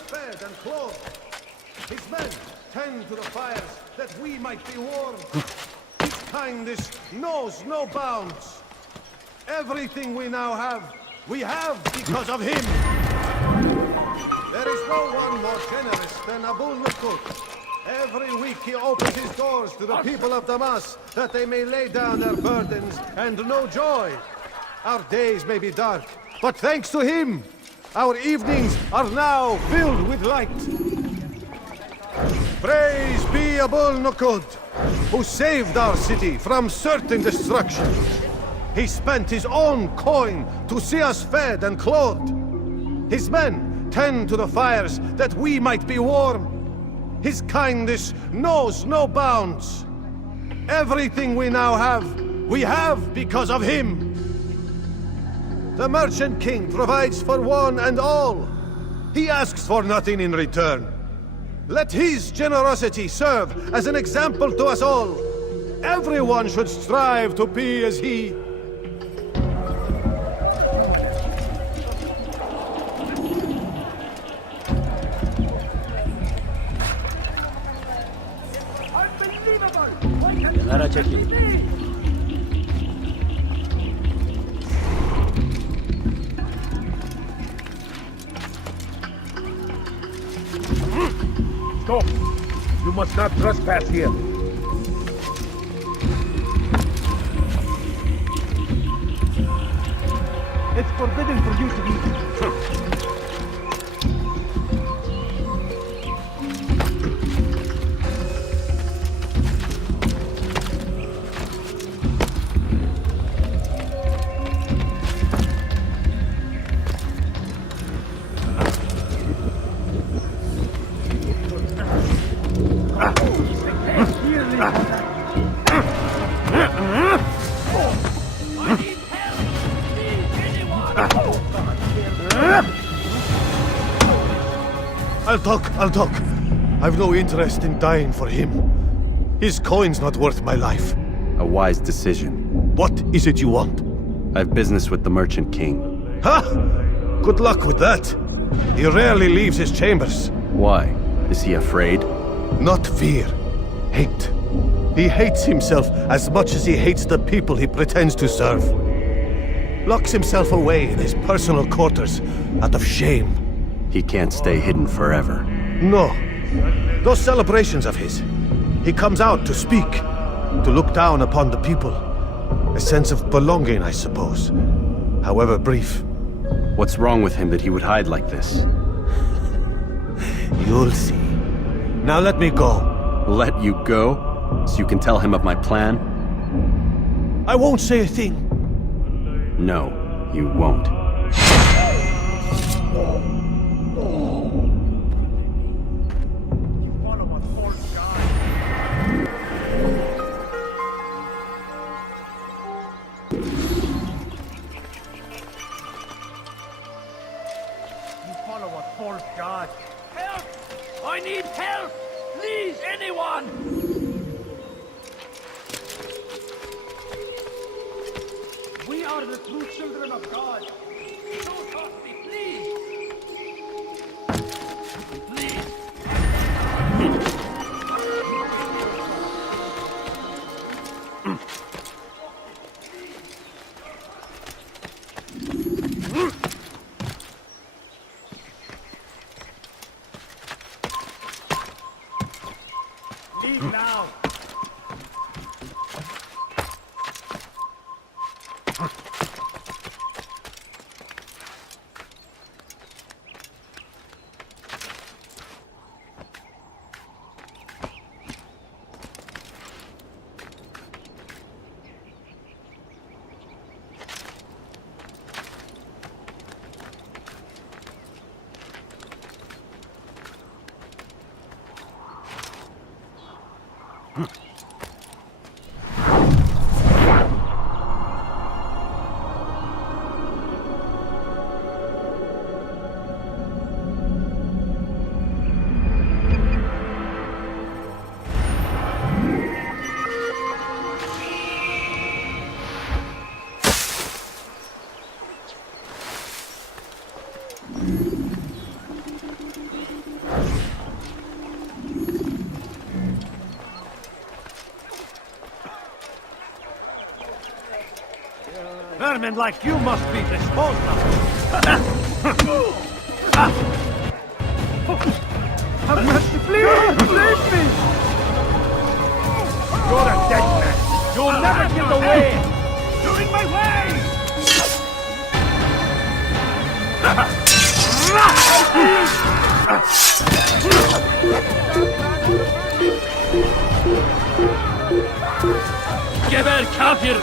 Fed and clothed. His men tend to the fires that we might be warm. His kindness knows no bounds. Everything we now have, we have because of him. There is no one more generous than Abul Nukut. Every week he opens his doors to the people of Damas that they may lay down their burdens and know joy. Our days may be dark, but thanks to him, our evenings are now filled with light. Praise be Abul Nukud, who saved our city from certain destruction. He spent his own coin to see us fed and clothed. His men tend to the fires that we might be warm. His kindness knows no bounds. Everything we now we have because of him. The Merchant King provides for one and all. He asks for nothing in return. Let his generosity serve as an example to us all. Everyone should strive to be as he. Stop! You must not trespass here. It's forbidden for you to eat. I'll talk. I've no interest in dying for him. His coin's not worth my life. A wise decision. What is it you want? I have business with the Merchant King. Ha! Good luck with that. He rarely leaves his chambers. Why? Is he afraid? Not fear. Hate. He hates himself as much as he hates the people he pretends to serve. Locks himself away in his personal quarters out of shame. He can't stay hidden forever. No. Those celebrations of his. He comes out to speak, to look down upon the people. A sense of belonging, I suppose. However brief. What's wrong with him that he would hide like this? You'll see. Now let me go. Let you go? So you can tell him of my plan? I won't say a thing. No, you won't. Help! I need help! Please, anyone! We are the true children of God. Don't hurt me, please! Please! Leave now! Vermin like you must be disposed of. Have mercy, please! Leave me! You're a dead man! You'll never get away! You're in my way! Geber kafir!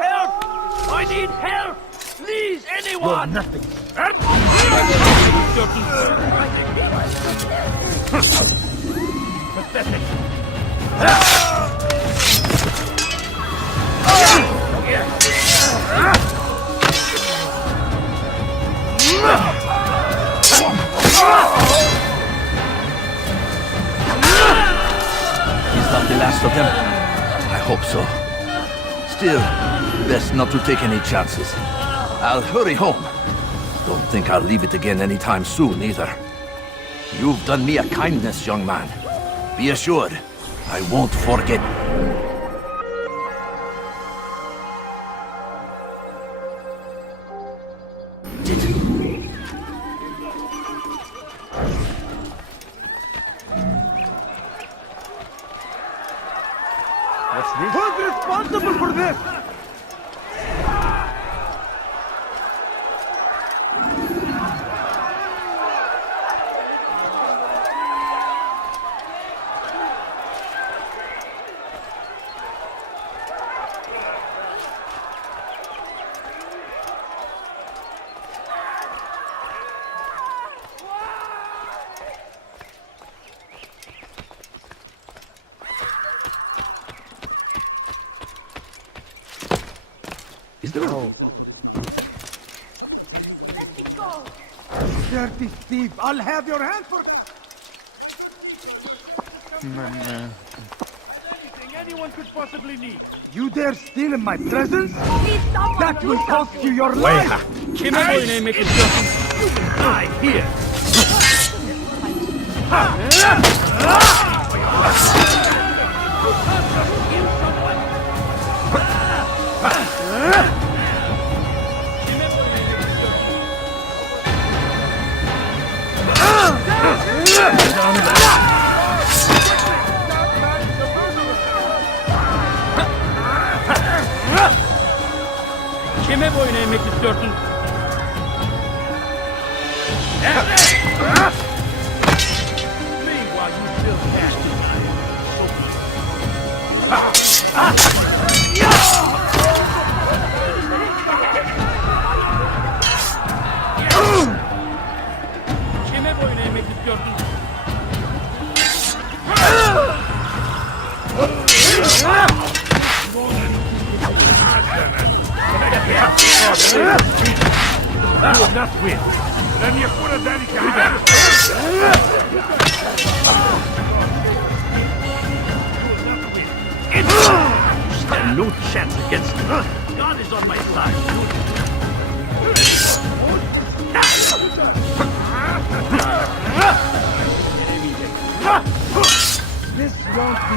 Help! I need help! Please, anyone! Nothing. Pathetic. Is that the last of them? I hope so. Still, best not to take any chances. I'll hurry home. Don't think I'll leave it again anytime soon, either. You've done me a kindness, young man. Be assured, I won't forget. Who's responsible for this? Is there a... Let me go! Dirty thief! I'll have your hand for that! Anything anyone could possibly need. You dare steal in my presence? That will cost you your life! Die here! Kime boyun eğmek istiyorsun? Flee while you still can. Kime boyun eğmek istiyorsun? You will not win. Then you put a daddy You stand no chance against me. God is on my side. This won't be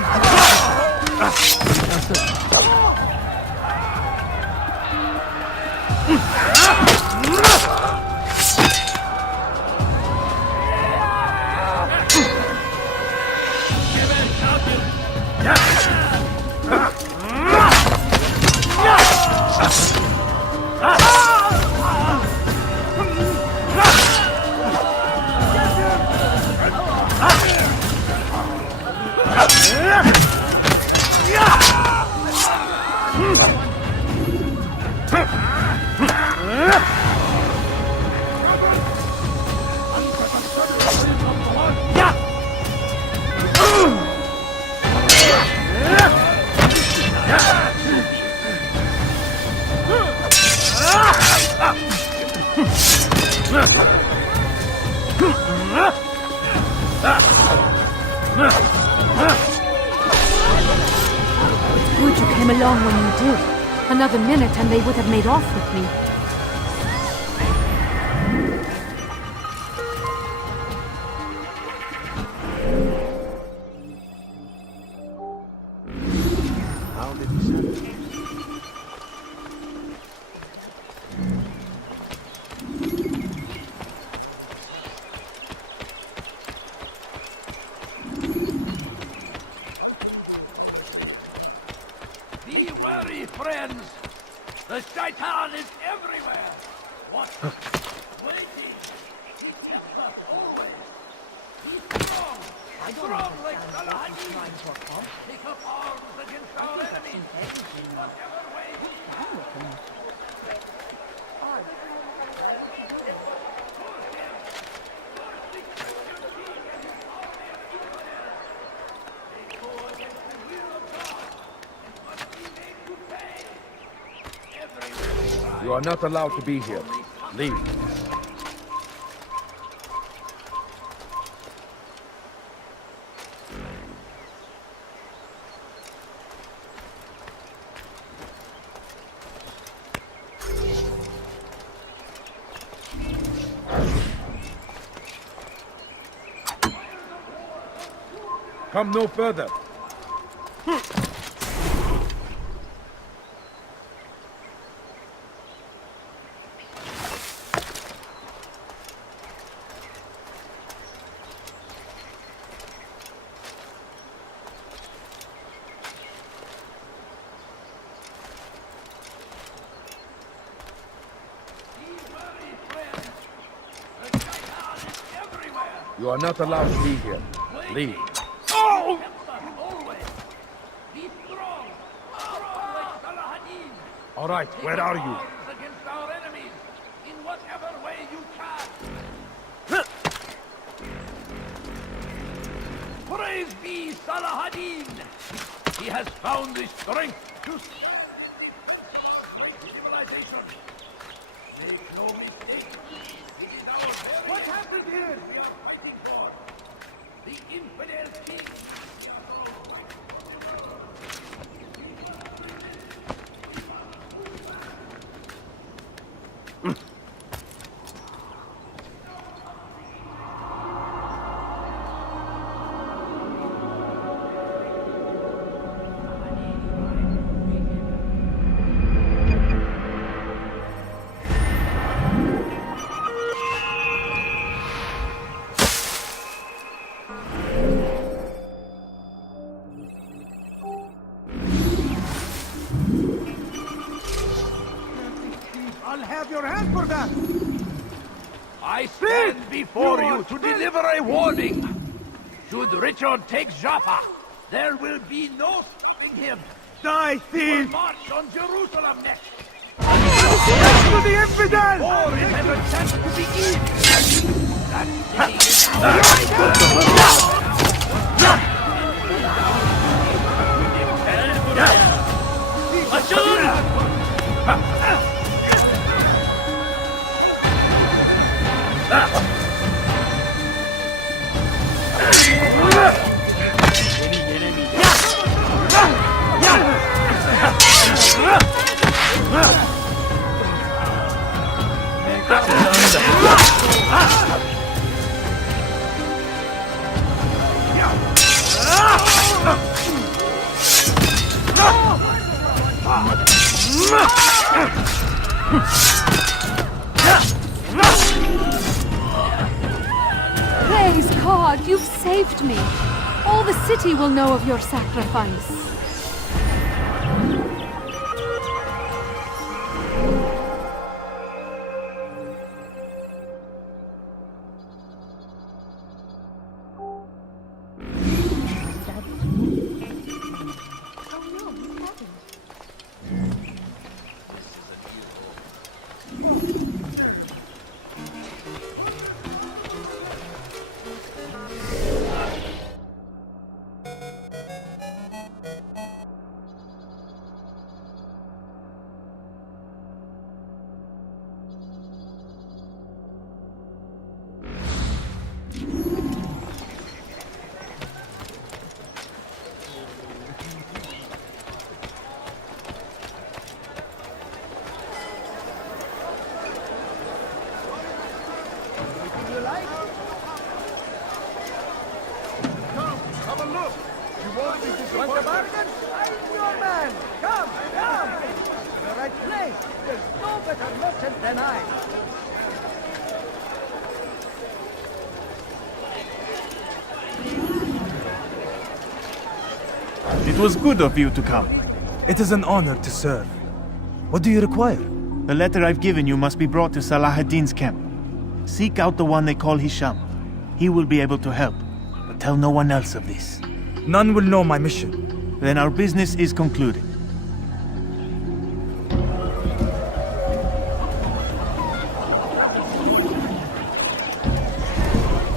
Good you came along when you did. Another minute and they would have made off with me. How did he send it? Be wary, friends. The shaitan is everywhere. What? Waiting. He kept us always. He's strong. Strong like Salahadin. Take up arms against our enemies. In whatever way we can. You are not allowed to be here. Leave. Come no further. You are not allowed to be here. Leave. Oh! Always. Be strong. Strong like Salahadin. All right, where are you? Against our enemies. In whatever way you can. Praise be Salahadin. He has found the strength to great civilization. Make no mistake. It is our very What happened here? we are fighting for. The infidel king. I'll have your hand for that! I stand before you to deliver a warning. Should Richard take Jaffa, there will be no stopping him. Die, He will thief! march on Jerusalem next. To the infidel! Or it has a chance to be easy. That day is Praise God, you've saved me. All the city will know of your sacrifice. Want a bargain? I'm your man! Come, come! The right place! There's no better merchant than I! It was good of you to come. It is an honor to serve. What do you require? The letter I've given you must be brought to Salah ad-Din's camp. Seek out the one they call Hisham. He will be able to help, but tell no one else of this. None will know my mission. Then our business is concluded.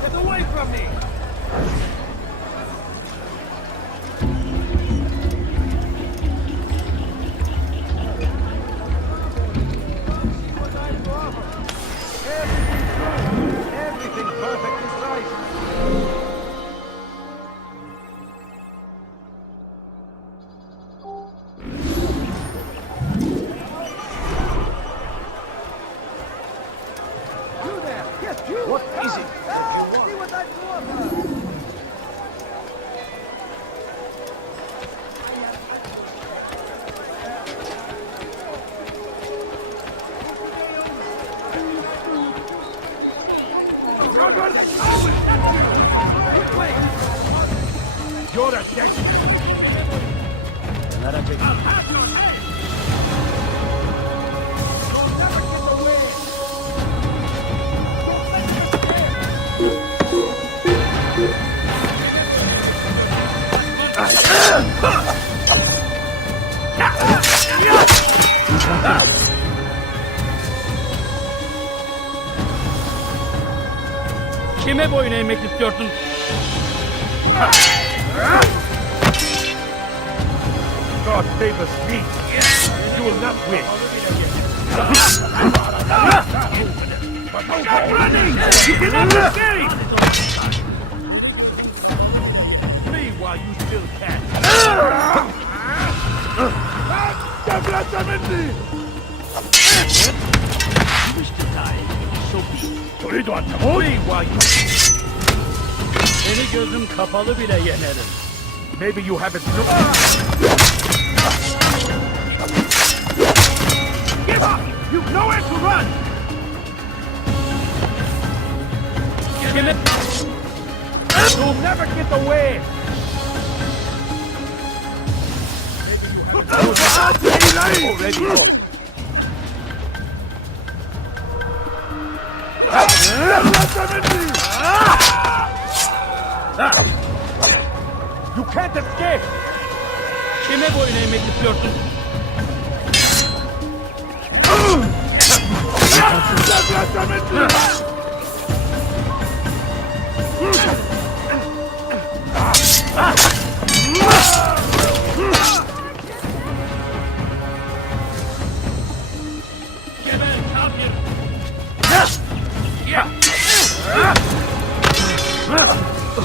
Get away from me! Everything perfect is right! You there! Yes, you! What is it that you want? See what I do of her! You're a dead I'll have your head! Kime boyun eğmek istiyorsun? God favors me. You will not win. Stop running! You cannot escape! Flee while you still can. You wish to die, so be it. Flee while you... Seni gözüm kapalı bile yenerim. Maybe you haven't Give up! You've nowhere to run! You'll never get away! Already lost. You can't escape! Kime boyun eğmek istiyorsun?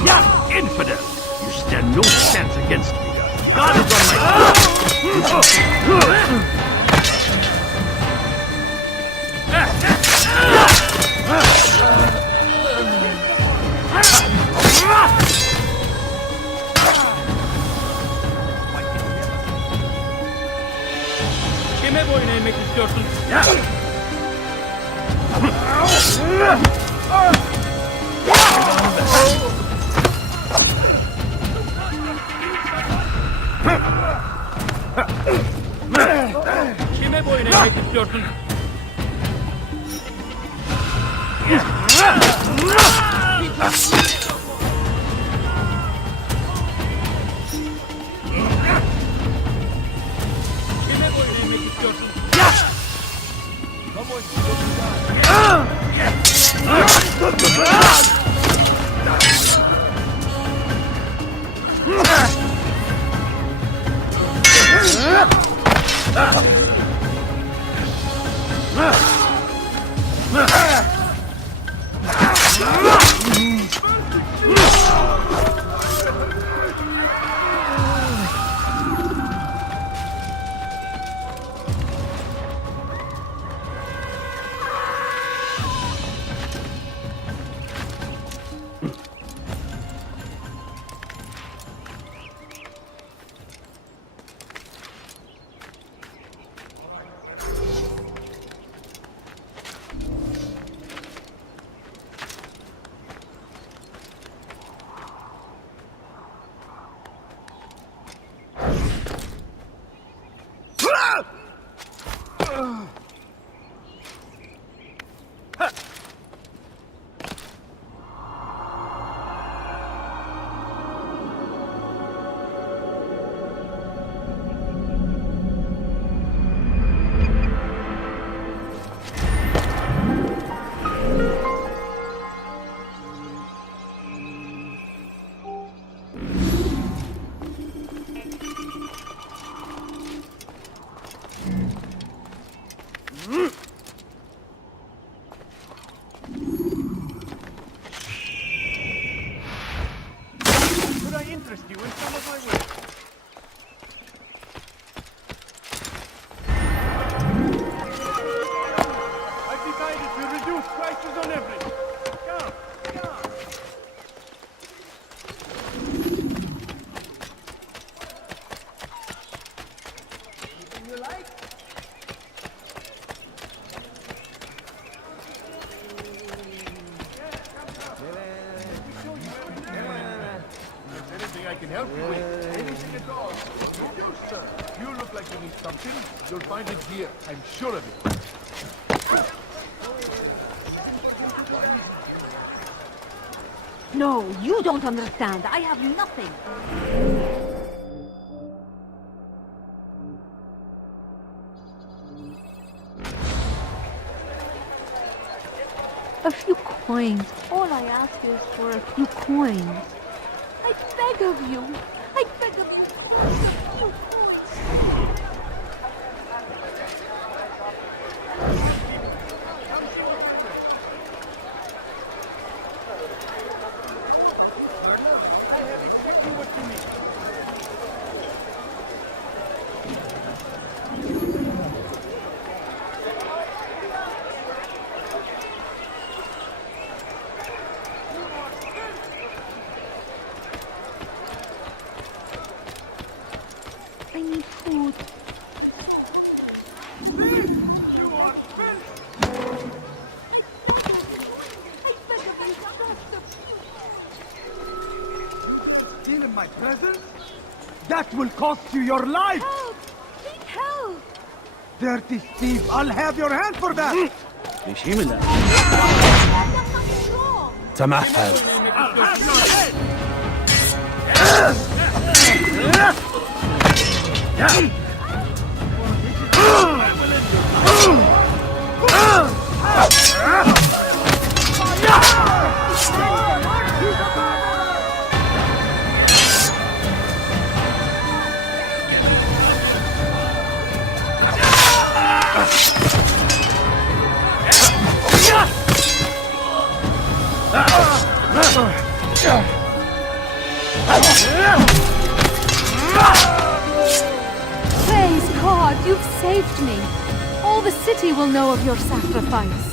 Yeah, infidel! You stand no chance against me. God is on my Kime boyun eğmek istiyorsun? Kime boyun eğmek istiyorsun? Kime boyun eğmek istiyorsun? interest you in some of my wares? I've decided to reduce prices on everything. Come, come. Anything you like? Anything I can help you with? Anything at all? You, sir. You look like you need something. You'll find it here. I'm sure of it. No, you don't understand. I have nothing. A few coins. All I ask you is for a few coins. I beg of you. I beg of you. Just a few coins. I have exactly what you need. I need food. You are finished. I beg of you. Just a few. Stealing my presents? That will cost you your life! Help! Need help! Dirty thief! I'll have your hand for that! There's nothing wrong! تمهل. I'll have your head! Praise God, you've saved me. All the city will know of your sacrifice.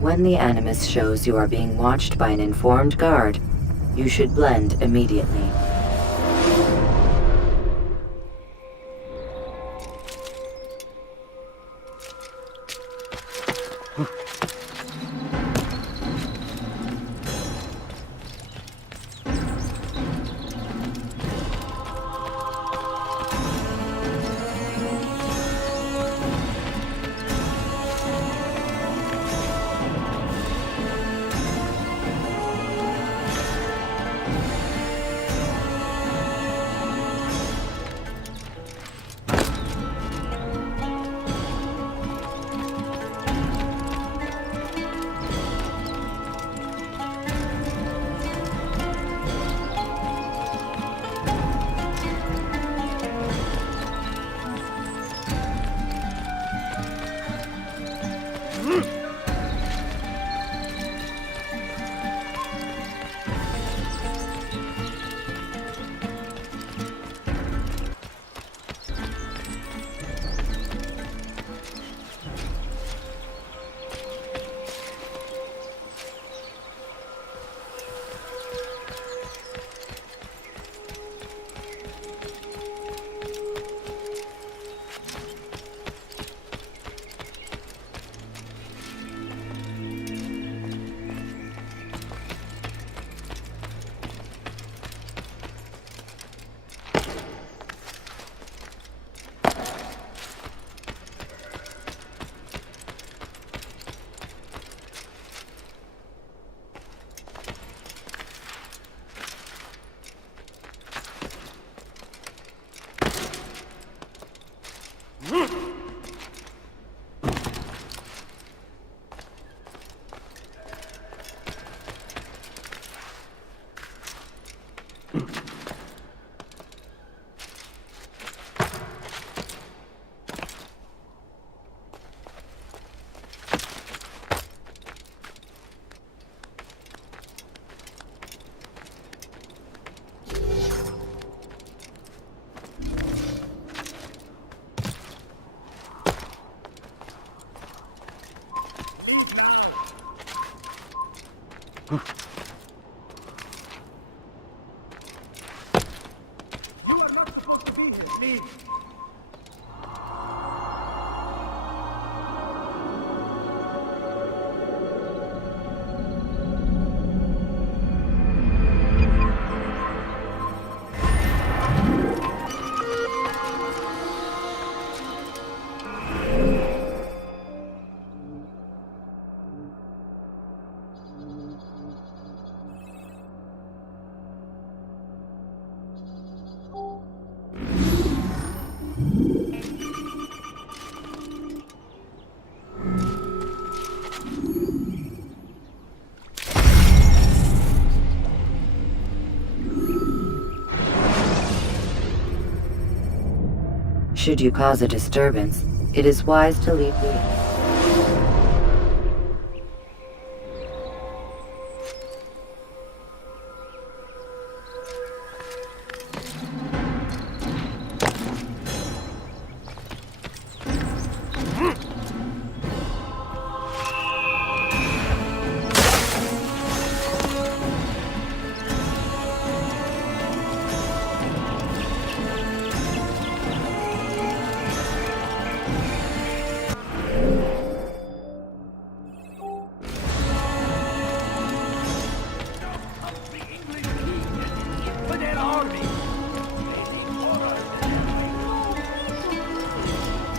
When the animus shows you are being watched by an informed guard, you should blend immediately. are not supposed to be here. Leave. Should you cause a disturbance, it is wise to leave the inn.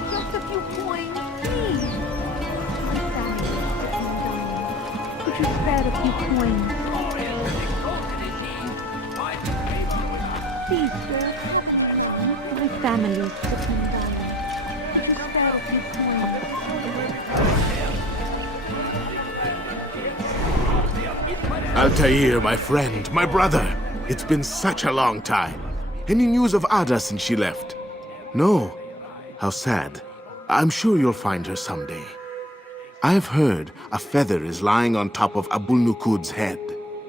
Just a few coins, please. Could you spare a few coins? Please, sir. My family is sitting down. Could you spare a few coins? Altair, my friend, my brother. It's been such a long time. Any news of Ada since she left? No. How sad. I'm sure you'll find her someday. I've heard a feather is lying on top of Abul Nukud's head.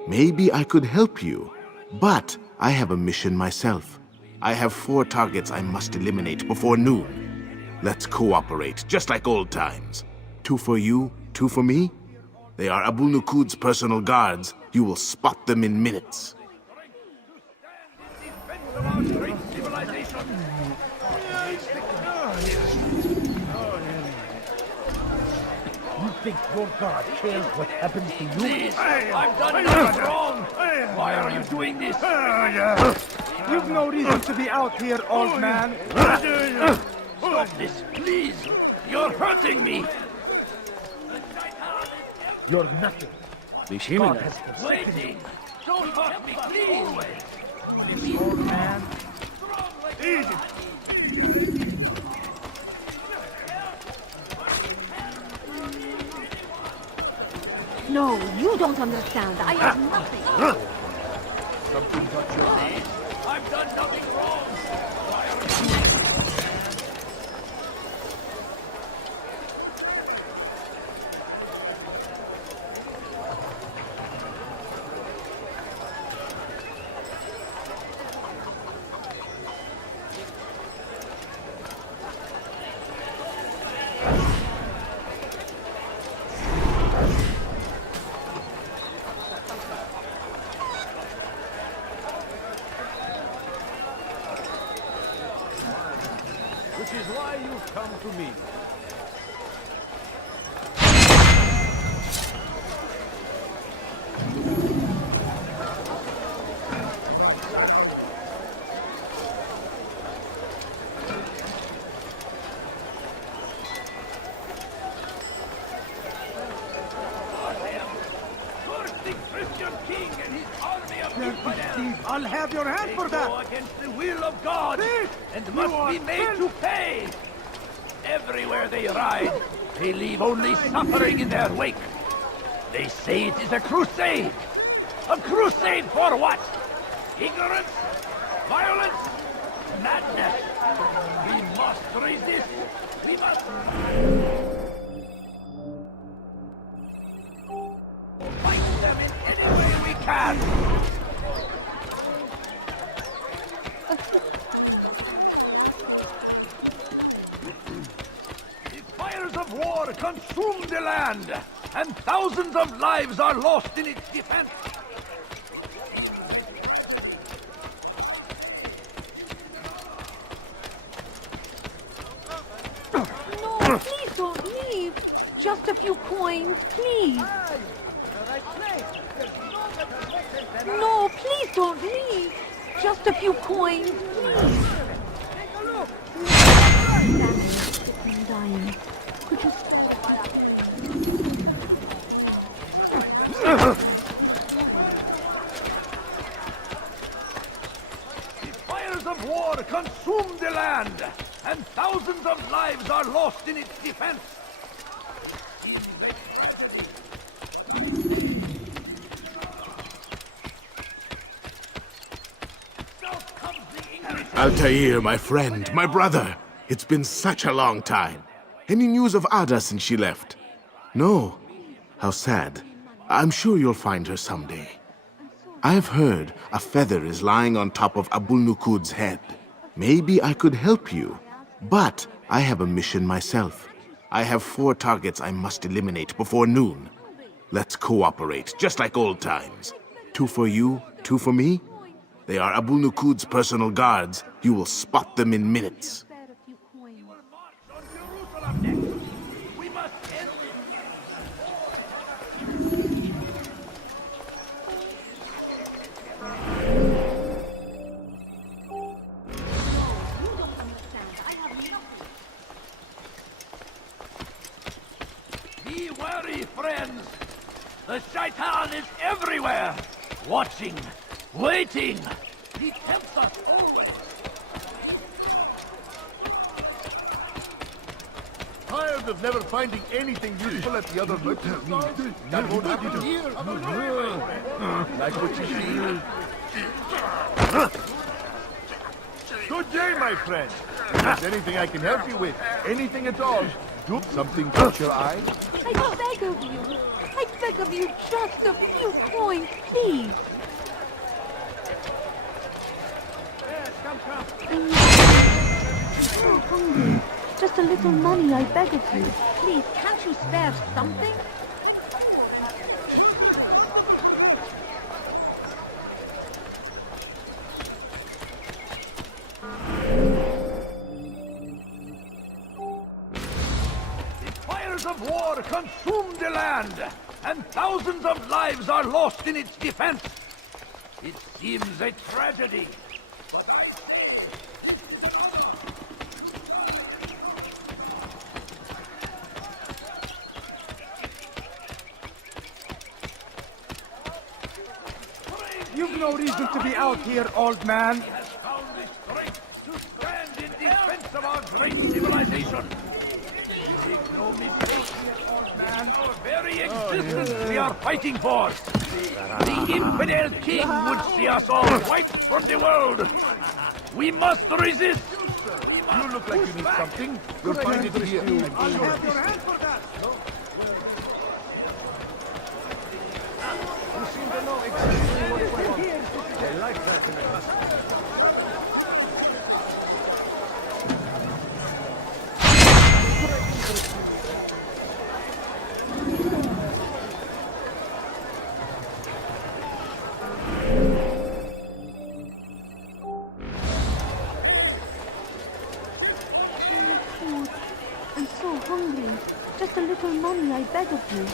Maybe I could help you. But I have a mission myself. I have 4 targets I must eliminate before noon. Let's cooperate, just like old times. 2 for you, 2 for me? They are Abul Nukud's personal guards. You will spot them in minutes. You think your God cares what happens to you? Please, I've done nothing wrong. Why are you doing this? You've no reason to be out here, old man. Stop this, please. You're hurting me. You're nothing. God has forsaken you. Waiting. Don't hurt me, please. Old man. Easy. No, you don't understand. I have nothing. Something got your eye. I've done nothing wrong. Which is why you've come to me. I'll have your hand for that! Go against the will of God and must be made to pay. Everywhere they ride, they leave only suffering in their wake. They say it is a crusade. A crusade for what? Ignorance? Violence? Madness? We must resist. We must fight them in any way we can. The fires of war consume the land. and thousands of lives are lost in its defense. No, please don't leave. Just a few coins, please. No, please don't leave. Just a few coins, please. I'm dying. Could you The fires of war consume the land, and thousands of lives are lost in its defense. Altair, my friend, my brother. It's been such a long time. Any news of Ada since she left? No. How sad. I'm sure you'll find her someday. I've heard a feather is lying on top of Abul Nukud's head. Maybe I could help you. But I have a mission myself. I have 4 targets I must eliminate before noon. Let's cooperate, just like old times. 2 for you, 2 for me? They are Abul Nukud's personal guards. You will spot them in minutes. Be wary, friends. The Shaitan is everywhere, watching, waiting. He tempts us always. Tired of never finding anything useful at the other merchant stalls? That won't happen here. Like what you see? Good day, my friend. If there's anything I can help you with, anything at all, do something catch your eye? I beg of you. I beg of you, just a few coins, please. I'm so hungry. Just a little money, I beg of you. Please, can't you spare something? The fires of war consume the land, and thousands of lives are lost in its defense. It seems a tragedy, but You've no reason to be out here, old man. he has found the strength to stand in defense of our great civilization. Make no mistake, old man. Our very existence we are fighting for. The infidel king would see us all wiped from the world. We must resist. You look like you need something. You'll find it here. I'll have your hand for that. You seem to know exactly what you want. I like that in a customer. Food. I'm so hungry. Just a little money, I beg of you.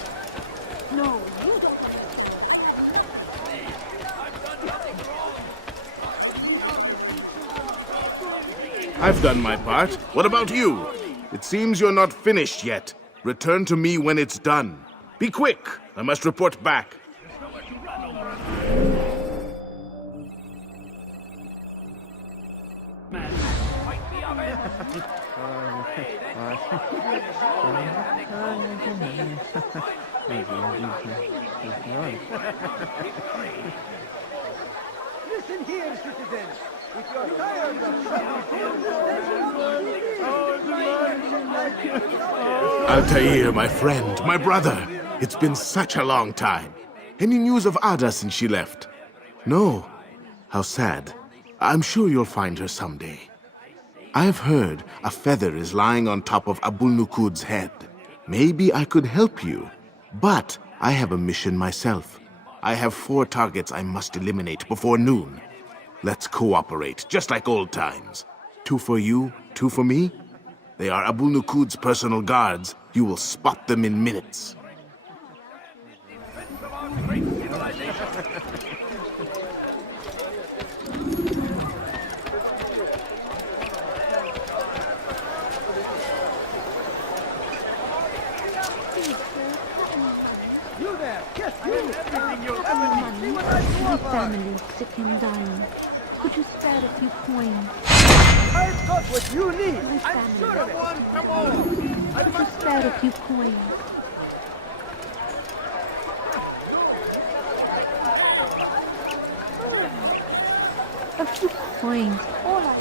No, you don't. I've done my part. What about you? It seems you're not finished yet. Return to me when it's done. Be quick. I must report back. Listen here, citizens. If you're tired of Altair, my friend, my brother. It's been such a long time. Any news of Ada since she left? No. How sad. I'm sure you'll find her someday. I've heard a feather is lying on top of Abul Nukud's head. Maybe I could help you. But I have a mission myself. I have 4 targets I must eliminate before noon. Let's cooperate, just like old times. 2 for you, 2 for me? They are Abu Nukud's personal guards. You will spot them in minutes. You there! Yes, you! Everything you'll ever need. See what I do My about it. family is sick and dying. Could you spare a few coins? I've got what you need. My I'm family. sure of it. Come on. Could you spare a few coins? A few coins. All I...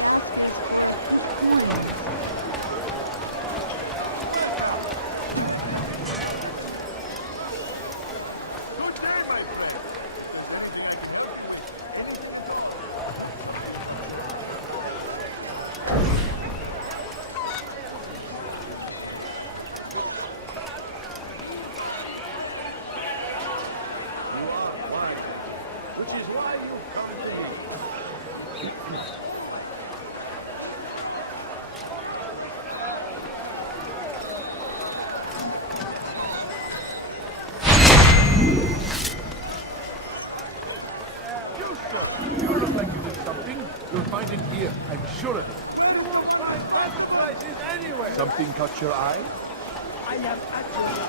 You look like you did something. You'll find it here. I'm sure of it. You won't find better prices anywhere. Something caught your eye? I am actually...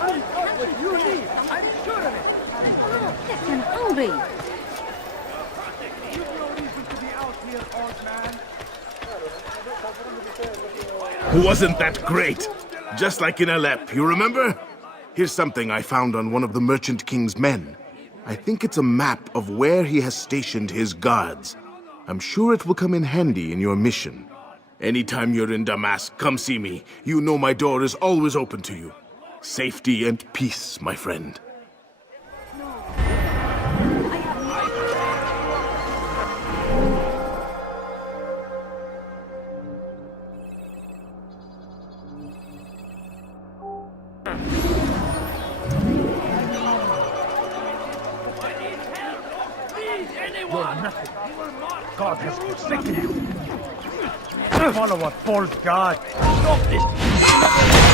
I've got what you need. I'm sure of it. Take a look. Yes, I'm hungry. You've no reason to be out here, old man. Wasn't that great? Just like in Alep, you remember? Here's something I found on one of the Merchant King's men. I think it's a map of where he has stationed his guards. I'm sure it will come in handy in your mission. Anytime you're in Damascus, come see me. You know my door is always open to you. Safety and peace, my friend. You're nothing. God has forsaken you. Follow a false god. Stop this.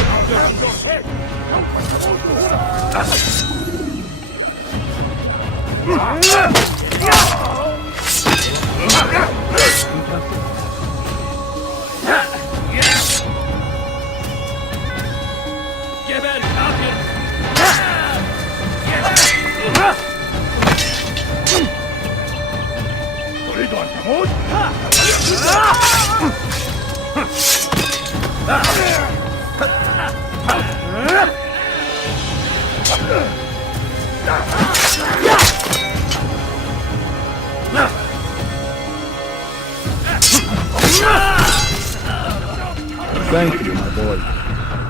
Out of your head. Thank you, my boy.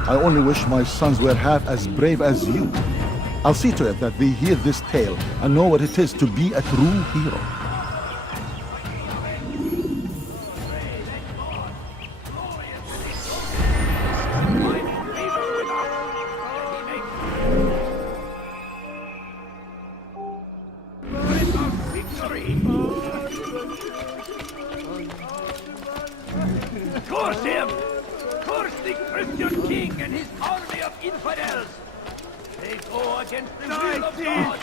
I only wish my sons were half as brave as you. I'll see to it that they hear this tale and know what it is to be a true hero. Curse him! Curse the Christian king and his army of infidels! They go against the will of God!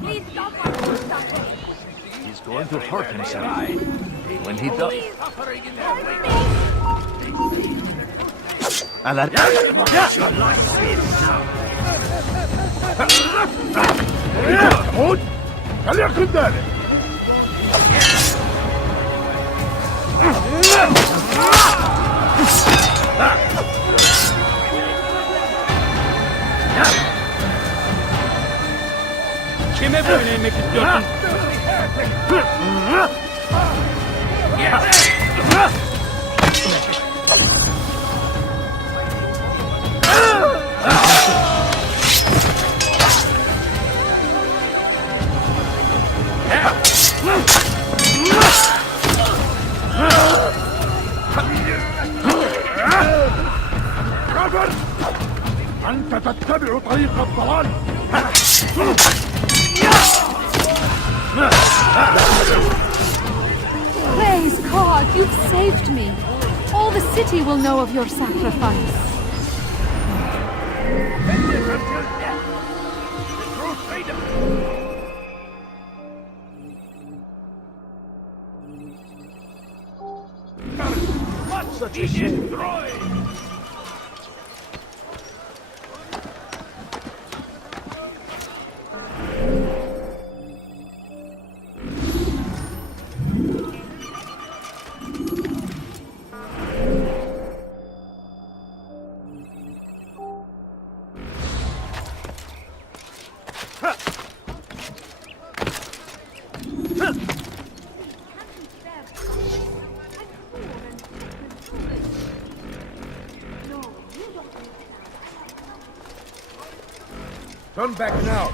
Please stop us. He's going to hurt himself. When he does... Suffering in their wake! Your life is خد خليها خدامك Kime böyle inmek istiyorsun? me. All the city will know of your sacrifice. Vengeance until death. The true freedom. Must be destroyed. Turn back now.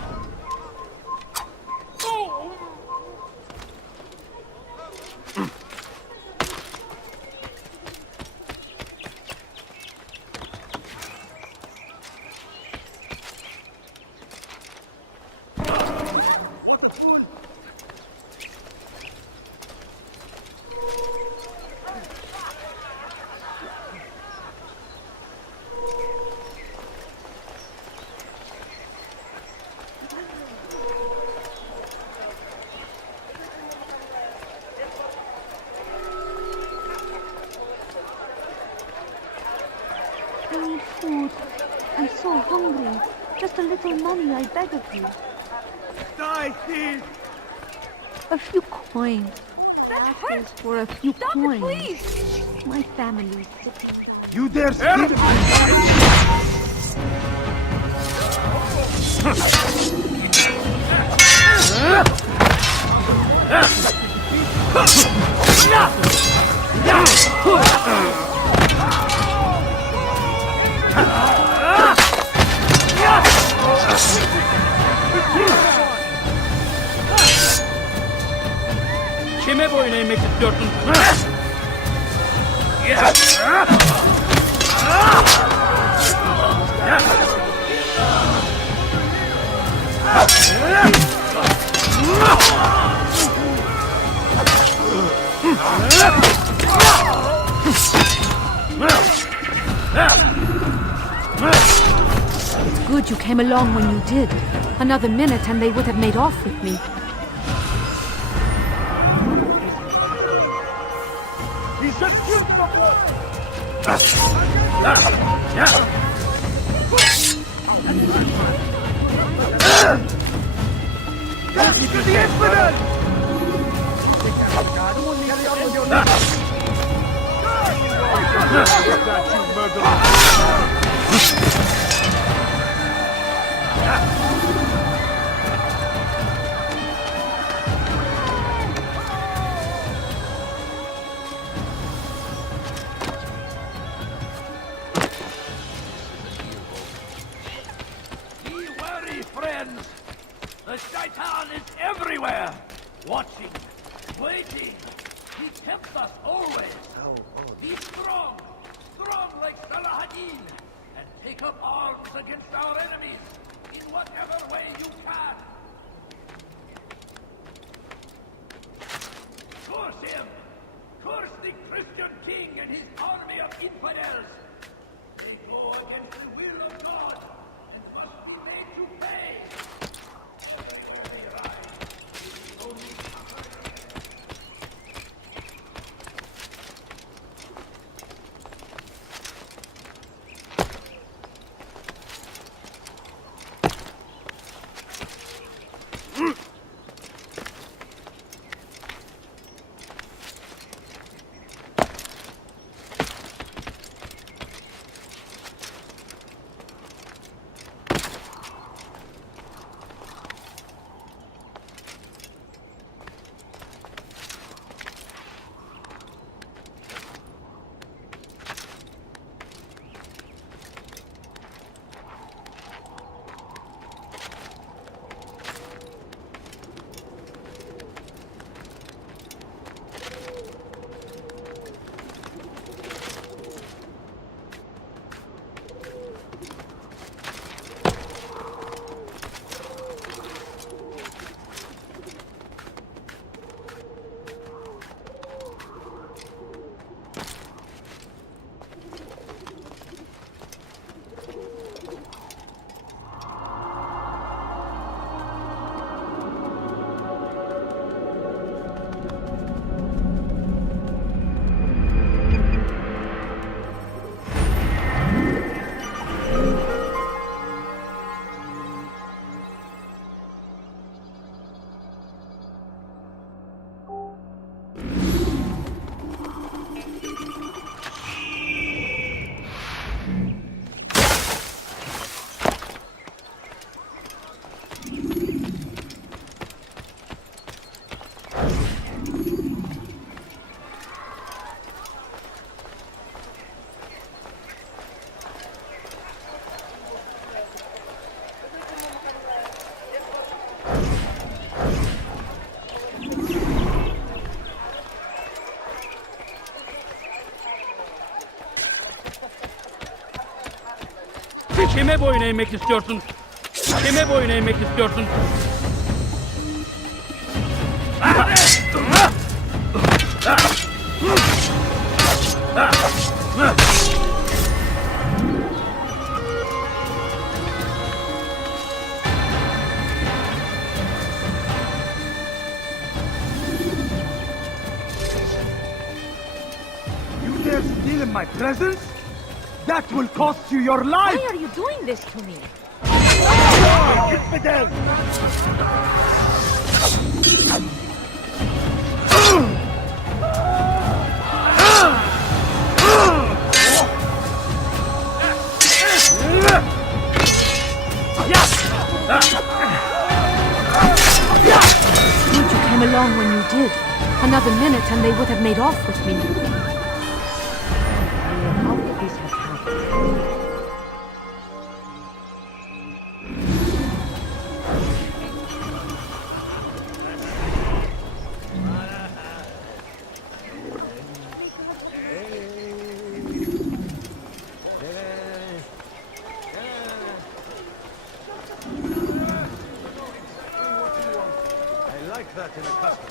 I need food. I'm so hungry. Just a little money, I beg of you. Die, thief! A few coins. That hurts! For a few Stop coins. it, please! My family's sitting. You dare steal Kime boyun eğmek istiyordun? It's good you came along when you did. Another minute and they would have made off with me. He just killed someone! To the infidel! Be wary, friends. The Shaitan is everywhere. Watching, waiting. He tempts us always. Be strong. Strong like Salahadin. And take up arms against our enemies. In whatever way you can. Curse him. Curse the Christian king and his army of infidels. They go against the will of God. And must be made to pay. Everywhere they rise. It is only Kime boyun eğmek istiyorsun? Kime boyun eğmek istiyorsun? You dare steal in my presence? That will cost you your life! Why are you doing this to me? Infidel! Good you came along when you did. Another minute and they would have made off with me. How could this have happened? I like that in a couple.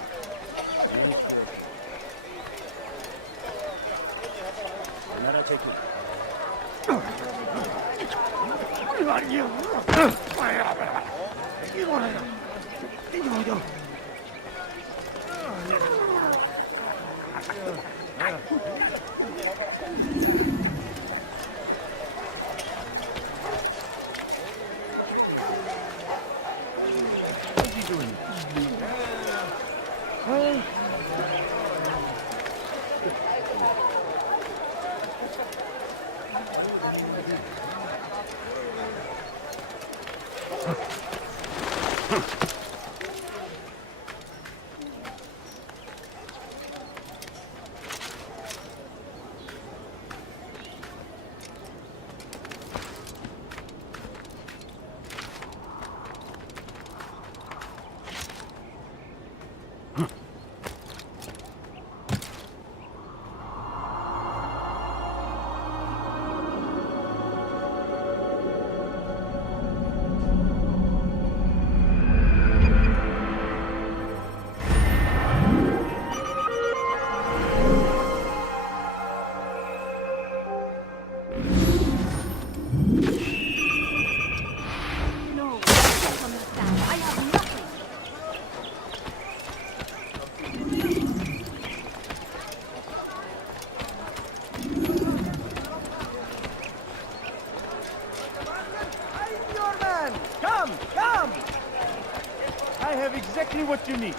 Exactly what you need.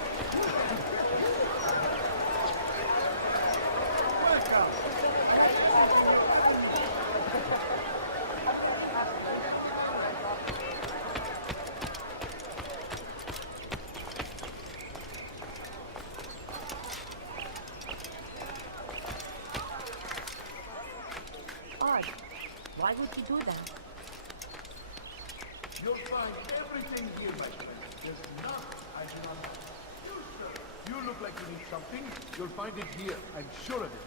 Odd. Why would you do that? You'll find everything here, my friend. There's nothing I do not have. You look like you need something. You'll find it here. I'm sure of it.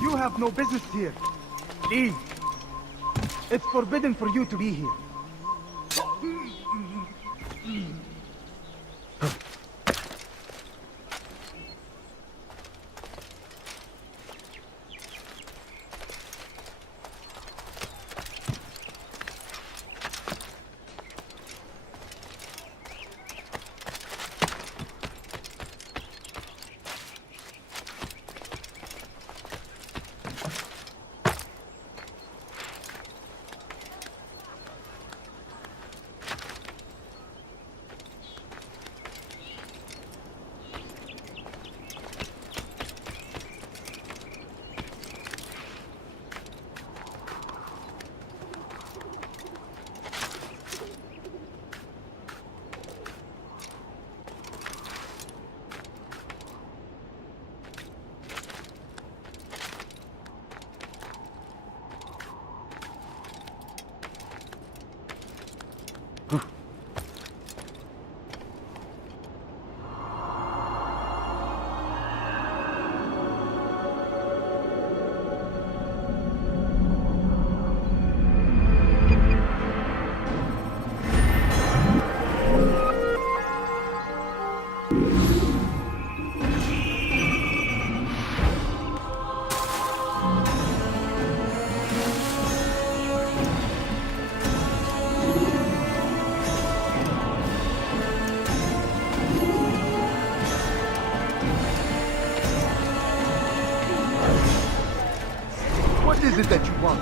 You have no business here. Leave. It's forbidden for you to be here. it that you want?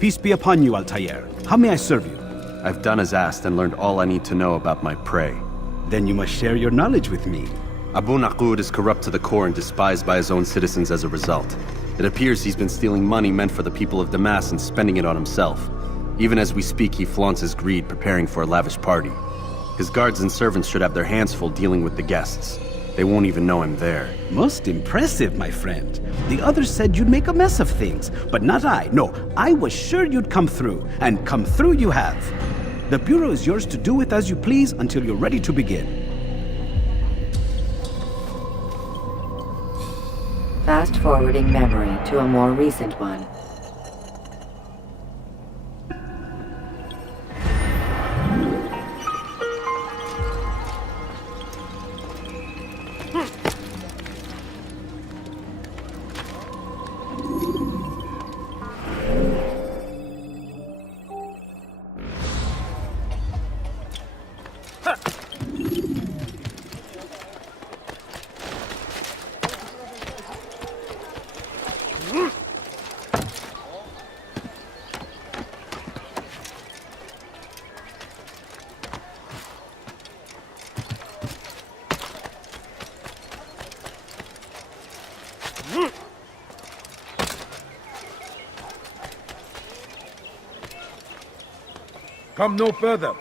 Peace be upon you, Altair. How may I serve you? I've done as asked and learned all I need to know about my prey. Then you must share your knowledge with me. Abu Naqud is corrupt to the core and despised by his own citizens as a result. It appears he's been stealing money meant for the people of Damas and spending it on himself. Even as we speak, he flaunts his greed, preparing for a lavish party. His guards and servants should have their hands full dealing with the guests. They won't even know I'm there. Most impressive, my friend. The others said you'd make a mess of things, but not I. No, I was sure you'd come through, and come through you have. The Bureau is yours to do with as you please until you're ready to begin. Fast-forwarding memory to a more recent one. Come no further.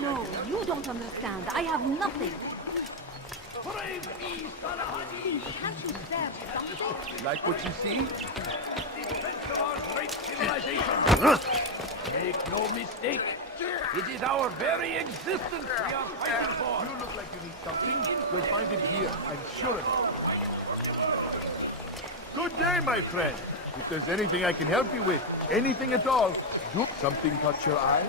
No, you don't understand. I have nothing. Can't you spare something? Like what you see? Make no mistake. It is our very existence we are fighting for. You look like you need something. You'll find it here. I'm sure of it. Good day, my friend. If there's anything I can help you with, anything at all, do something catch your eye?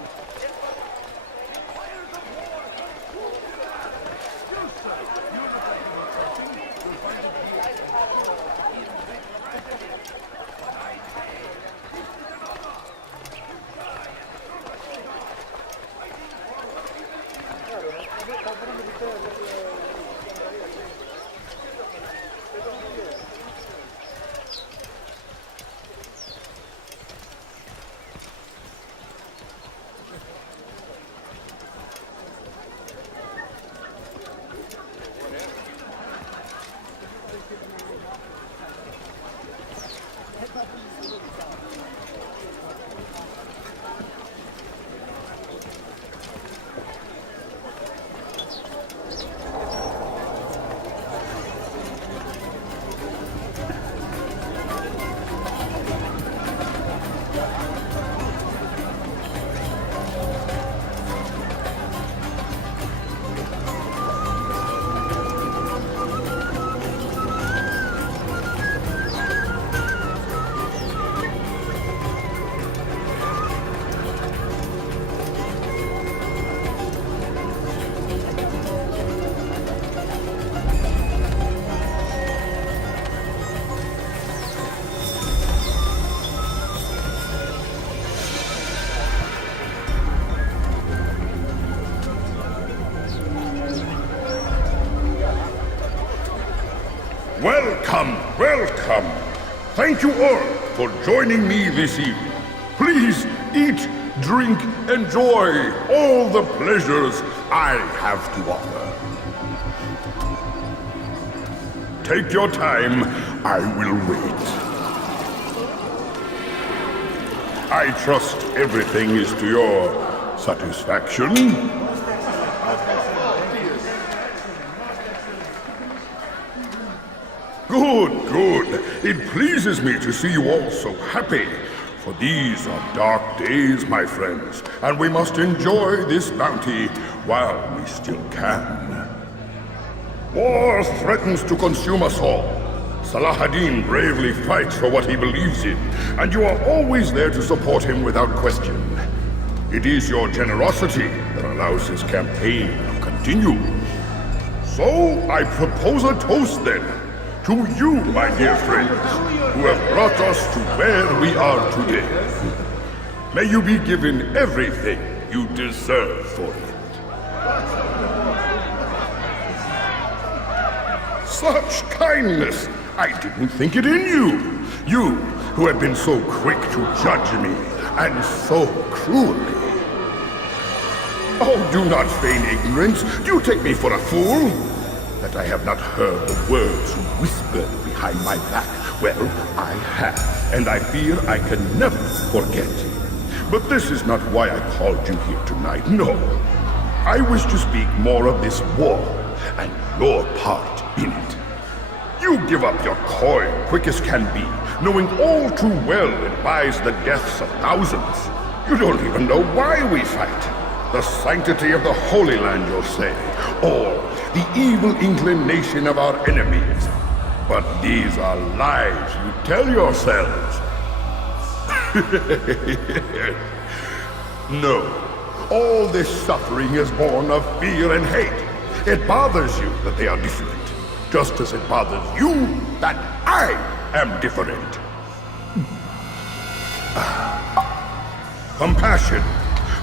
Welcome, welcome. Thank you all for joining me this evening. Please eat, drink, enjoy all the pleasures I have to offer. Take your time, I will wait. I trust everything is to your satisfaction. Good, good. It pleases me to see you all so happy. For these are dark days, my friends, and we must enjoy this bounty while we still can. War threatens to consume us all. Salah ad-Din bravely fights for what he believes in, and you are always there to support him without question. It is your generosity that allows his campaign to continue. So, I propose a toast then, to you, my dear friends, who have brought us to where we are today. May you be given everything you deserve for it. Such kindness! I didn't think it in you! You, who have been so quick to judge me, and so cruelly. Oh, do not feign ignorance. Do you take me for a fool? That I have not heard the words you whispered behind my back. Well, I have, and I fear I can never forget. But this is not why I called you here tonight, no. I wish to speak more of this war, and your part in it. You give up your coin quick as can be, knowing all too well it buys the deaths of thousands. You don't even know why we fight. The sanctity of the Holy Land, you'll say, or the evil inclination of our enemies. But these are lies you tell yourselves. No, all this suffering is born of fear and hate. It bothers you that they are different, just as it bothers you that I am different. Compassion,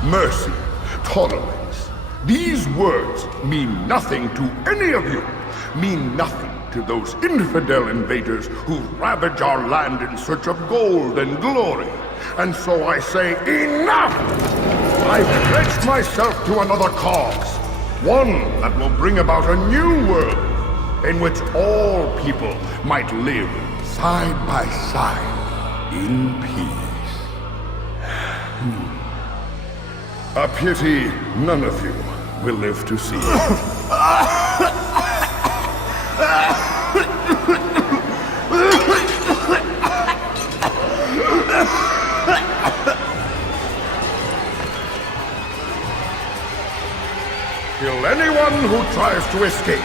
mercy, tolerance. These words mean nothing to any of you, mean nothing to those infidel invaders who ravage our land in search of gold and glory. And so I say, enough! I pledge myself to another cause, one that will bring about a new world in which all people might live side by side in peace. A pity none of you will live to see it. Kill anyone who tries to escape.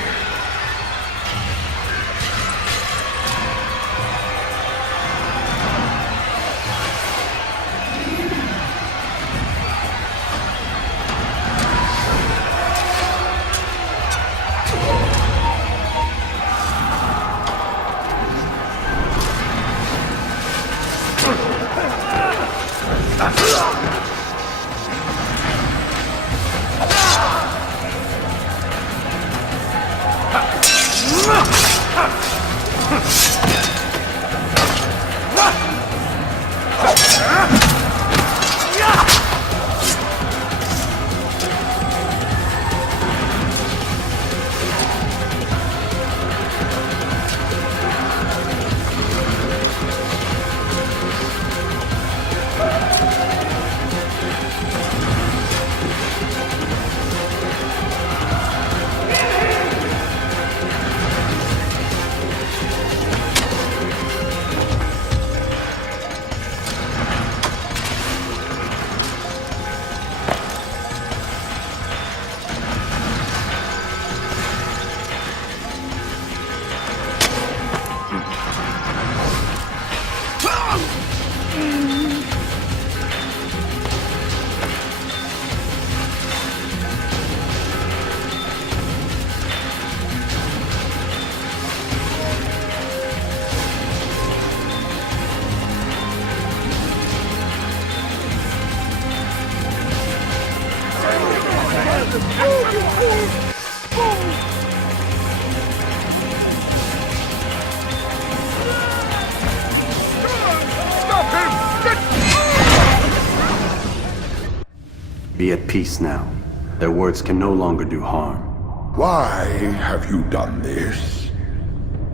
Be at peace now. Their words can no longer do harm. Why have you done this?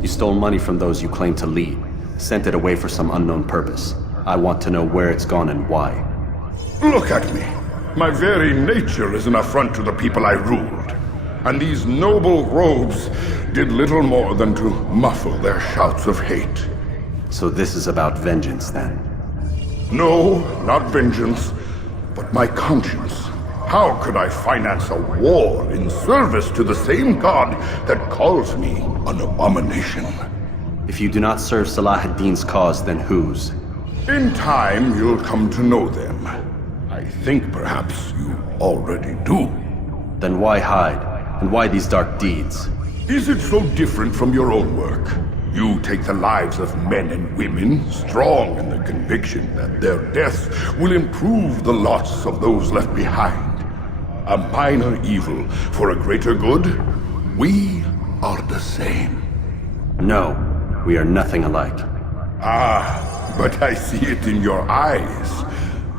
You stole money from those you claim to lead, sent it away for some unknown purpose. I want to know where it's gone and why. Look at me. My very nature is an affront to the people I ruled. And these noble robes did little more than to muffle their shouts of hate. So this is about vengeance, then? No, not vengeance, but my conscience. How could I finance a war in service to the same god that calls me an abomination? If you do not serve Salah ad-Din's cause, then whose? In time, you'll come to know them. I think perhaps you already do. Then why hide? And why these dark deeds? Is it so different from your own work? You take the lives of men and women, strong in the conviction that their deaths will improve the lots of those left behind. A minor evil for a greater good? We are the same. No, we are nothing alike. Ah, but I see it in your eyes.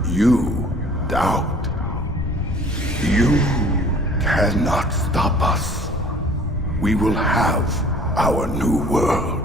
You doubt. You cannot stop us. We will have our new world.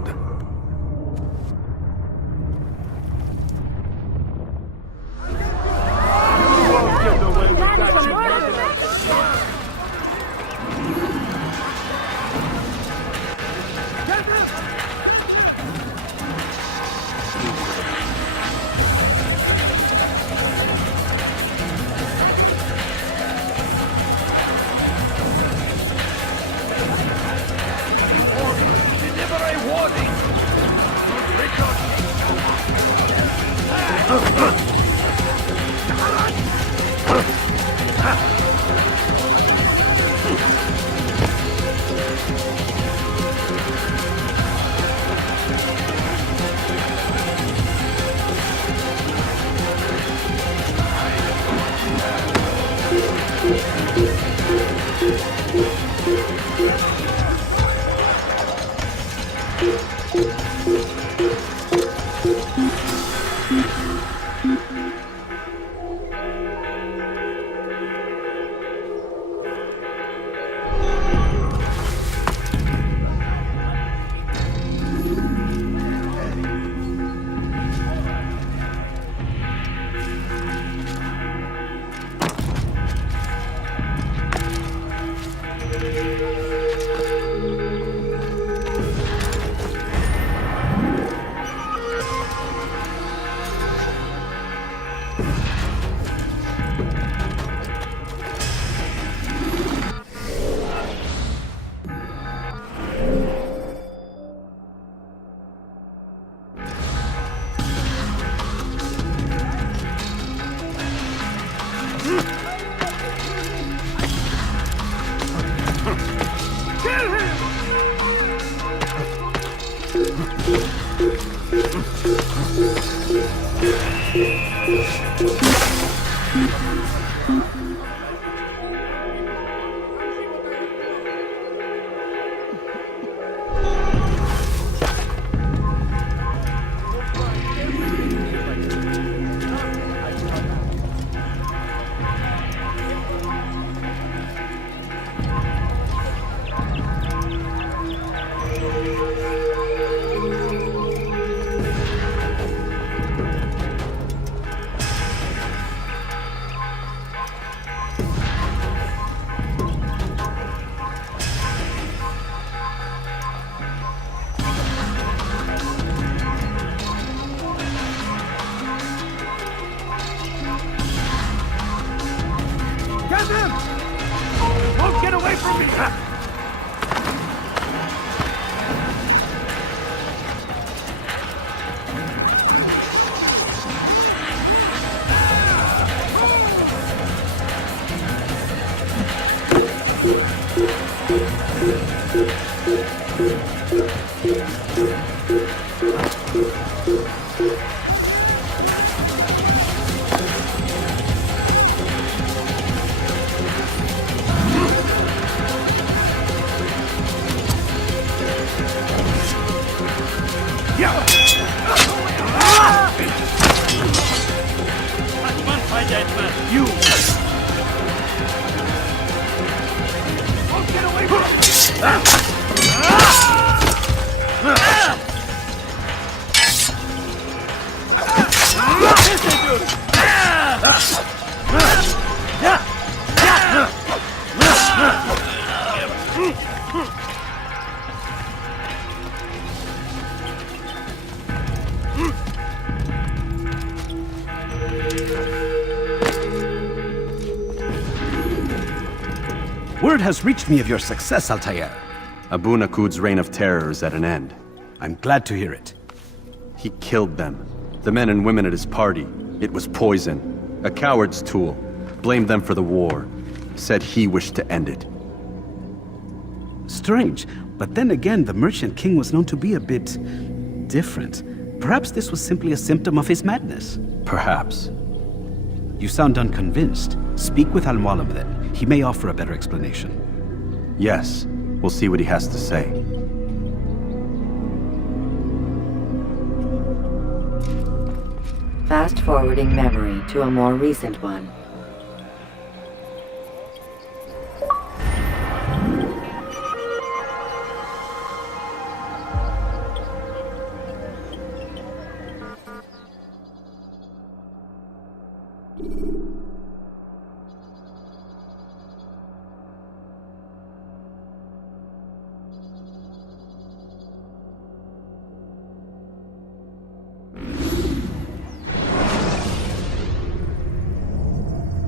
Don't get away from me! Word has reached me of your success, Altair. Abu Nakud's reign of terror is at an end. I'm glad to hear it. He killed them. The men and women at his party. It was poison. A coward's tool. Blamed them for the war. Said he wished to end it. Strange, but then again, the Merchant King was known to be a bit different. Perhaps this was simply a symptom of his madness. Perhaps. You sound unconvinced. Speak with Al-Mualim then. He may offer a better explanation. Yes. We'll see what he has to say. Fast-forwarding memory to a more recent one.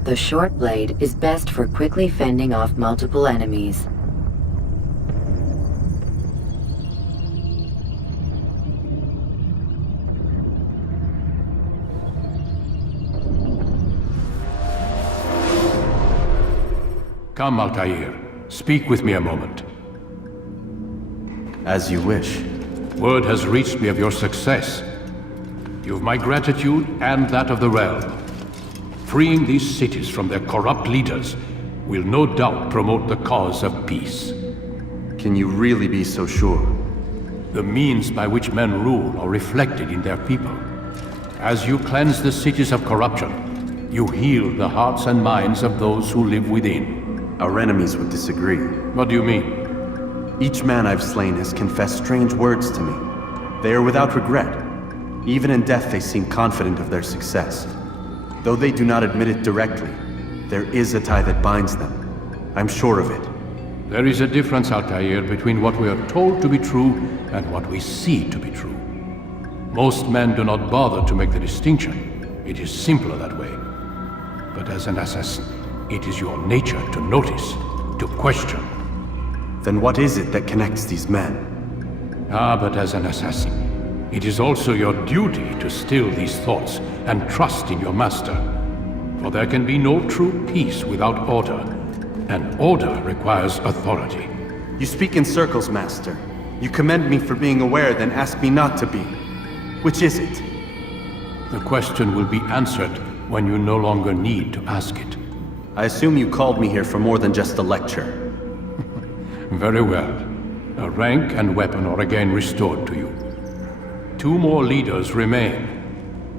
The short blade is best for quickly fending off multiple enemies. Come, Altair. Speak with me a moment. As you wish. Word has reached me of your success. You've my gratitude and that of the realm. Freeing these cities from their corrupt leaders will no doubt promote the cause of peace. Can you really be so sure? The means by which men rule are reflected in their people. As you cleanse the cities of corruption, you heal the hearts and minds of those who live within. Our enemies would disagree. What do you mean? Each man I've slain has confessed strange words to me. They are without regret. Even in death they seem confident of their success. Though they do not admit it directly, there is a tie that binds them. I'm sure of it. There is a difference, Altair, between what we are told to be true and what we see to be true. Most men do not bother to make the distinction. It is simpler that way. But as an assassin, it is your nature to notice, to question. Then what is it that connects these men? But as an assassin, it is also your duty to still these thoughts and trust in your master. For there can be no true peace without order, and order requires authority. You speak in circles, Master. You commend me for being aware, then ask me not to be. Which is it? The question will be answered when you no longer need to ask it. I assume you called me here for more than just a lecture. Very well. A rank and weapon are again restored to you. 2 more leaders remain.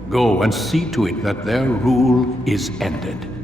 Go and see to it that their rule is ended.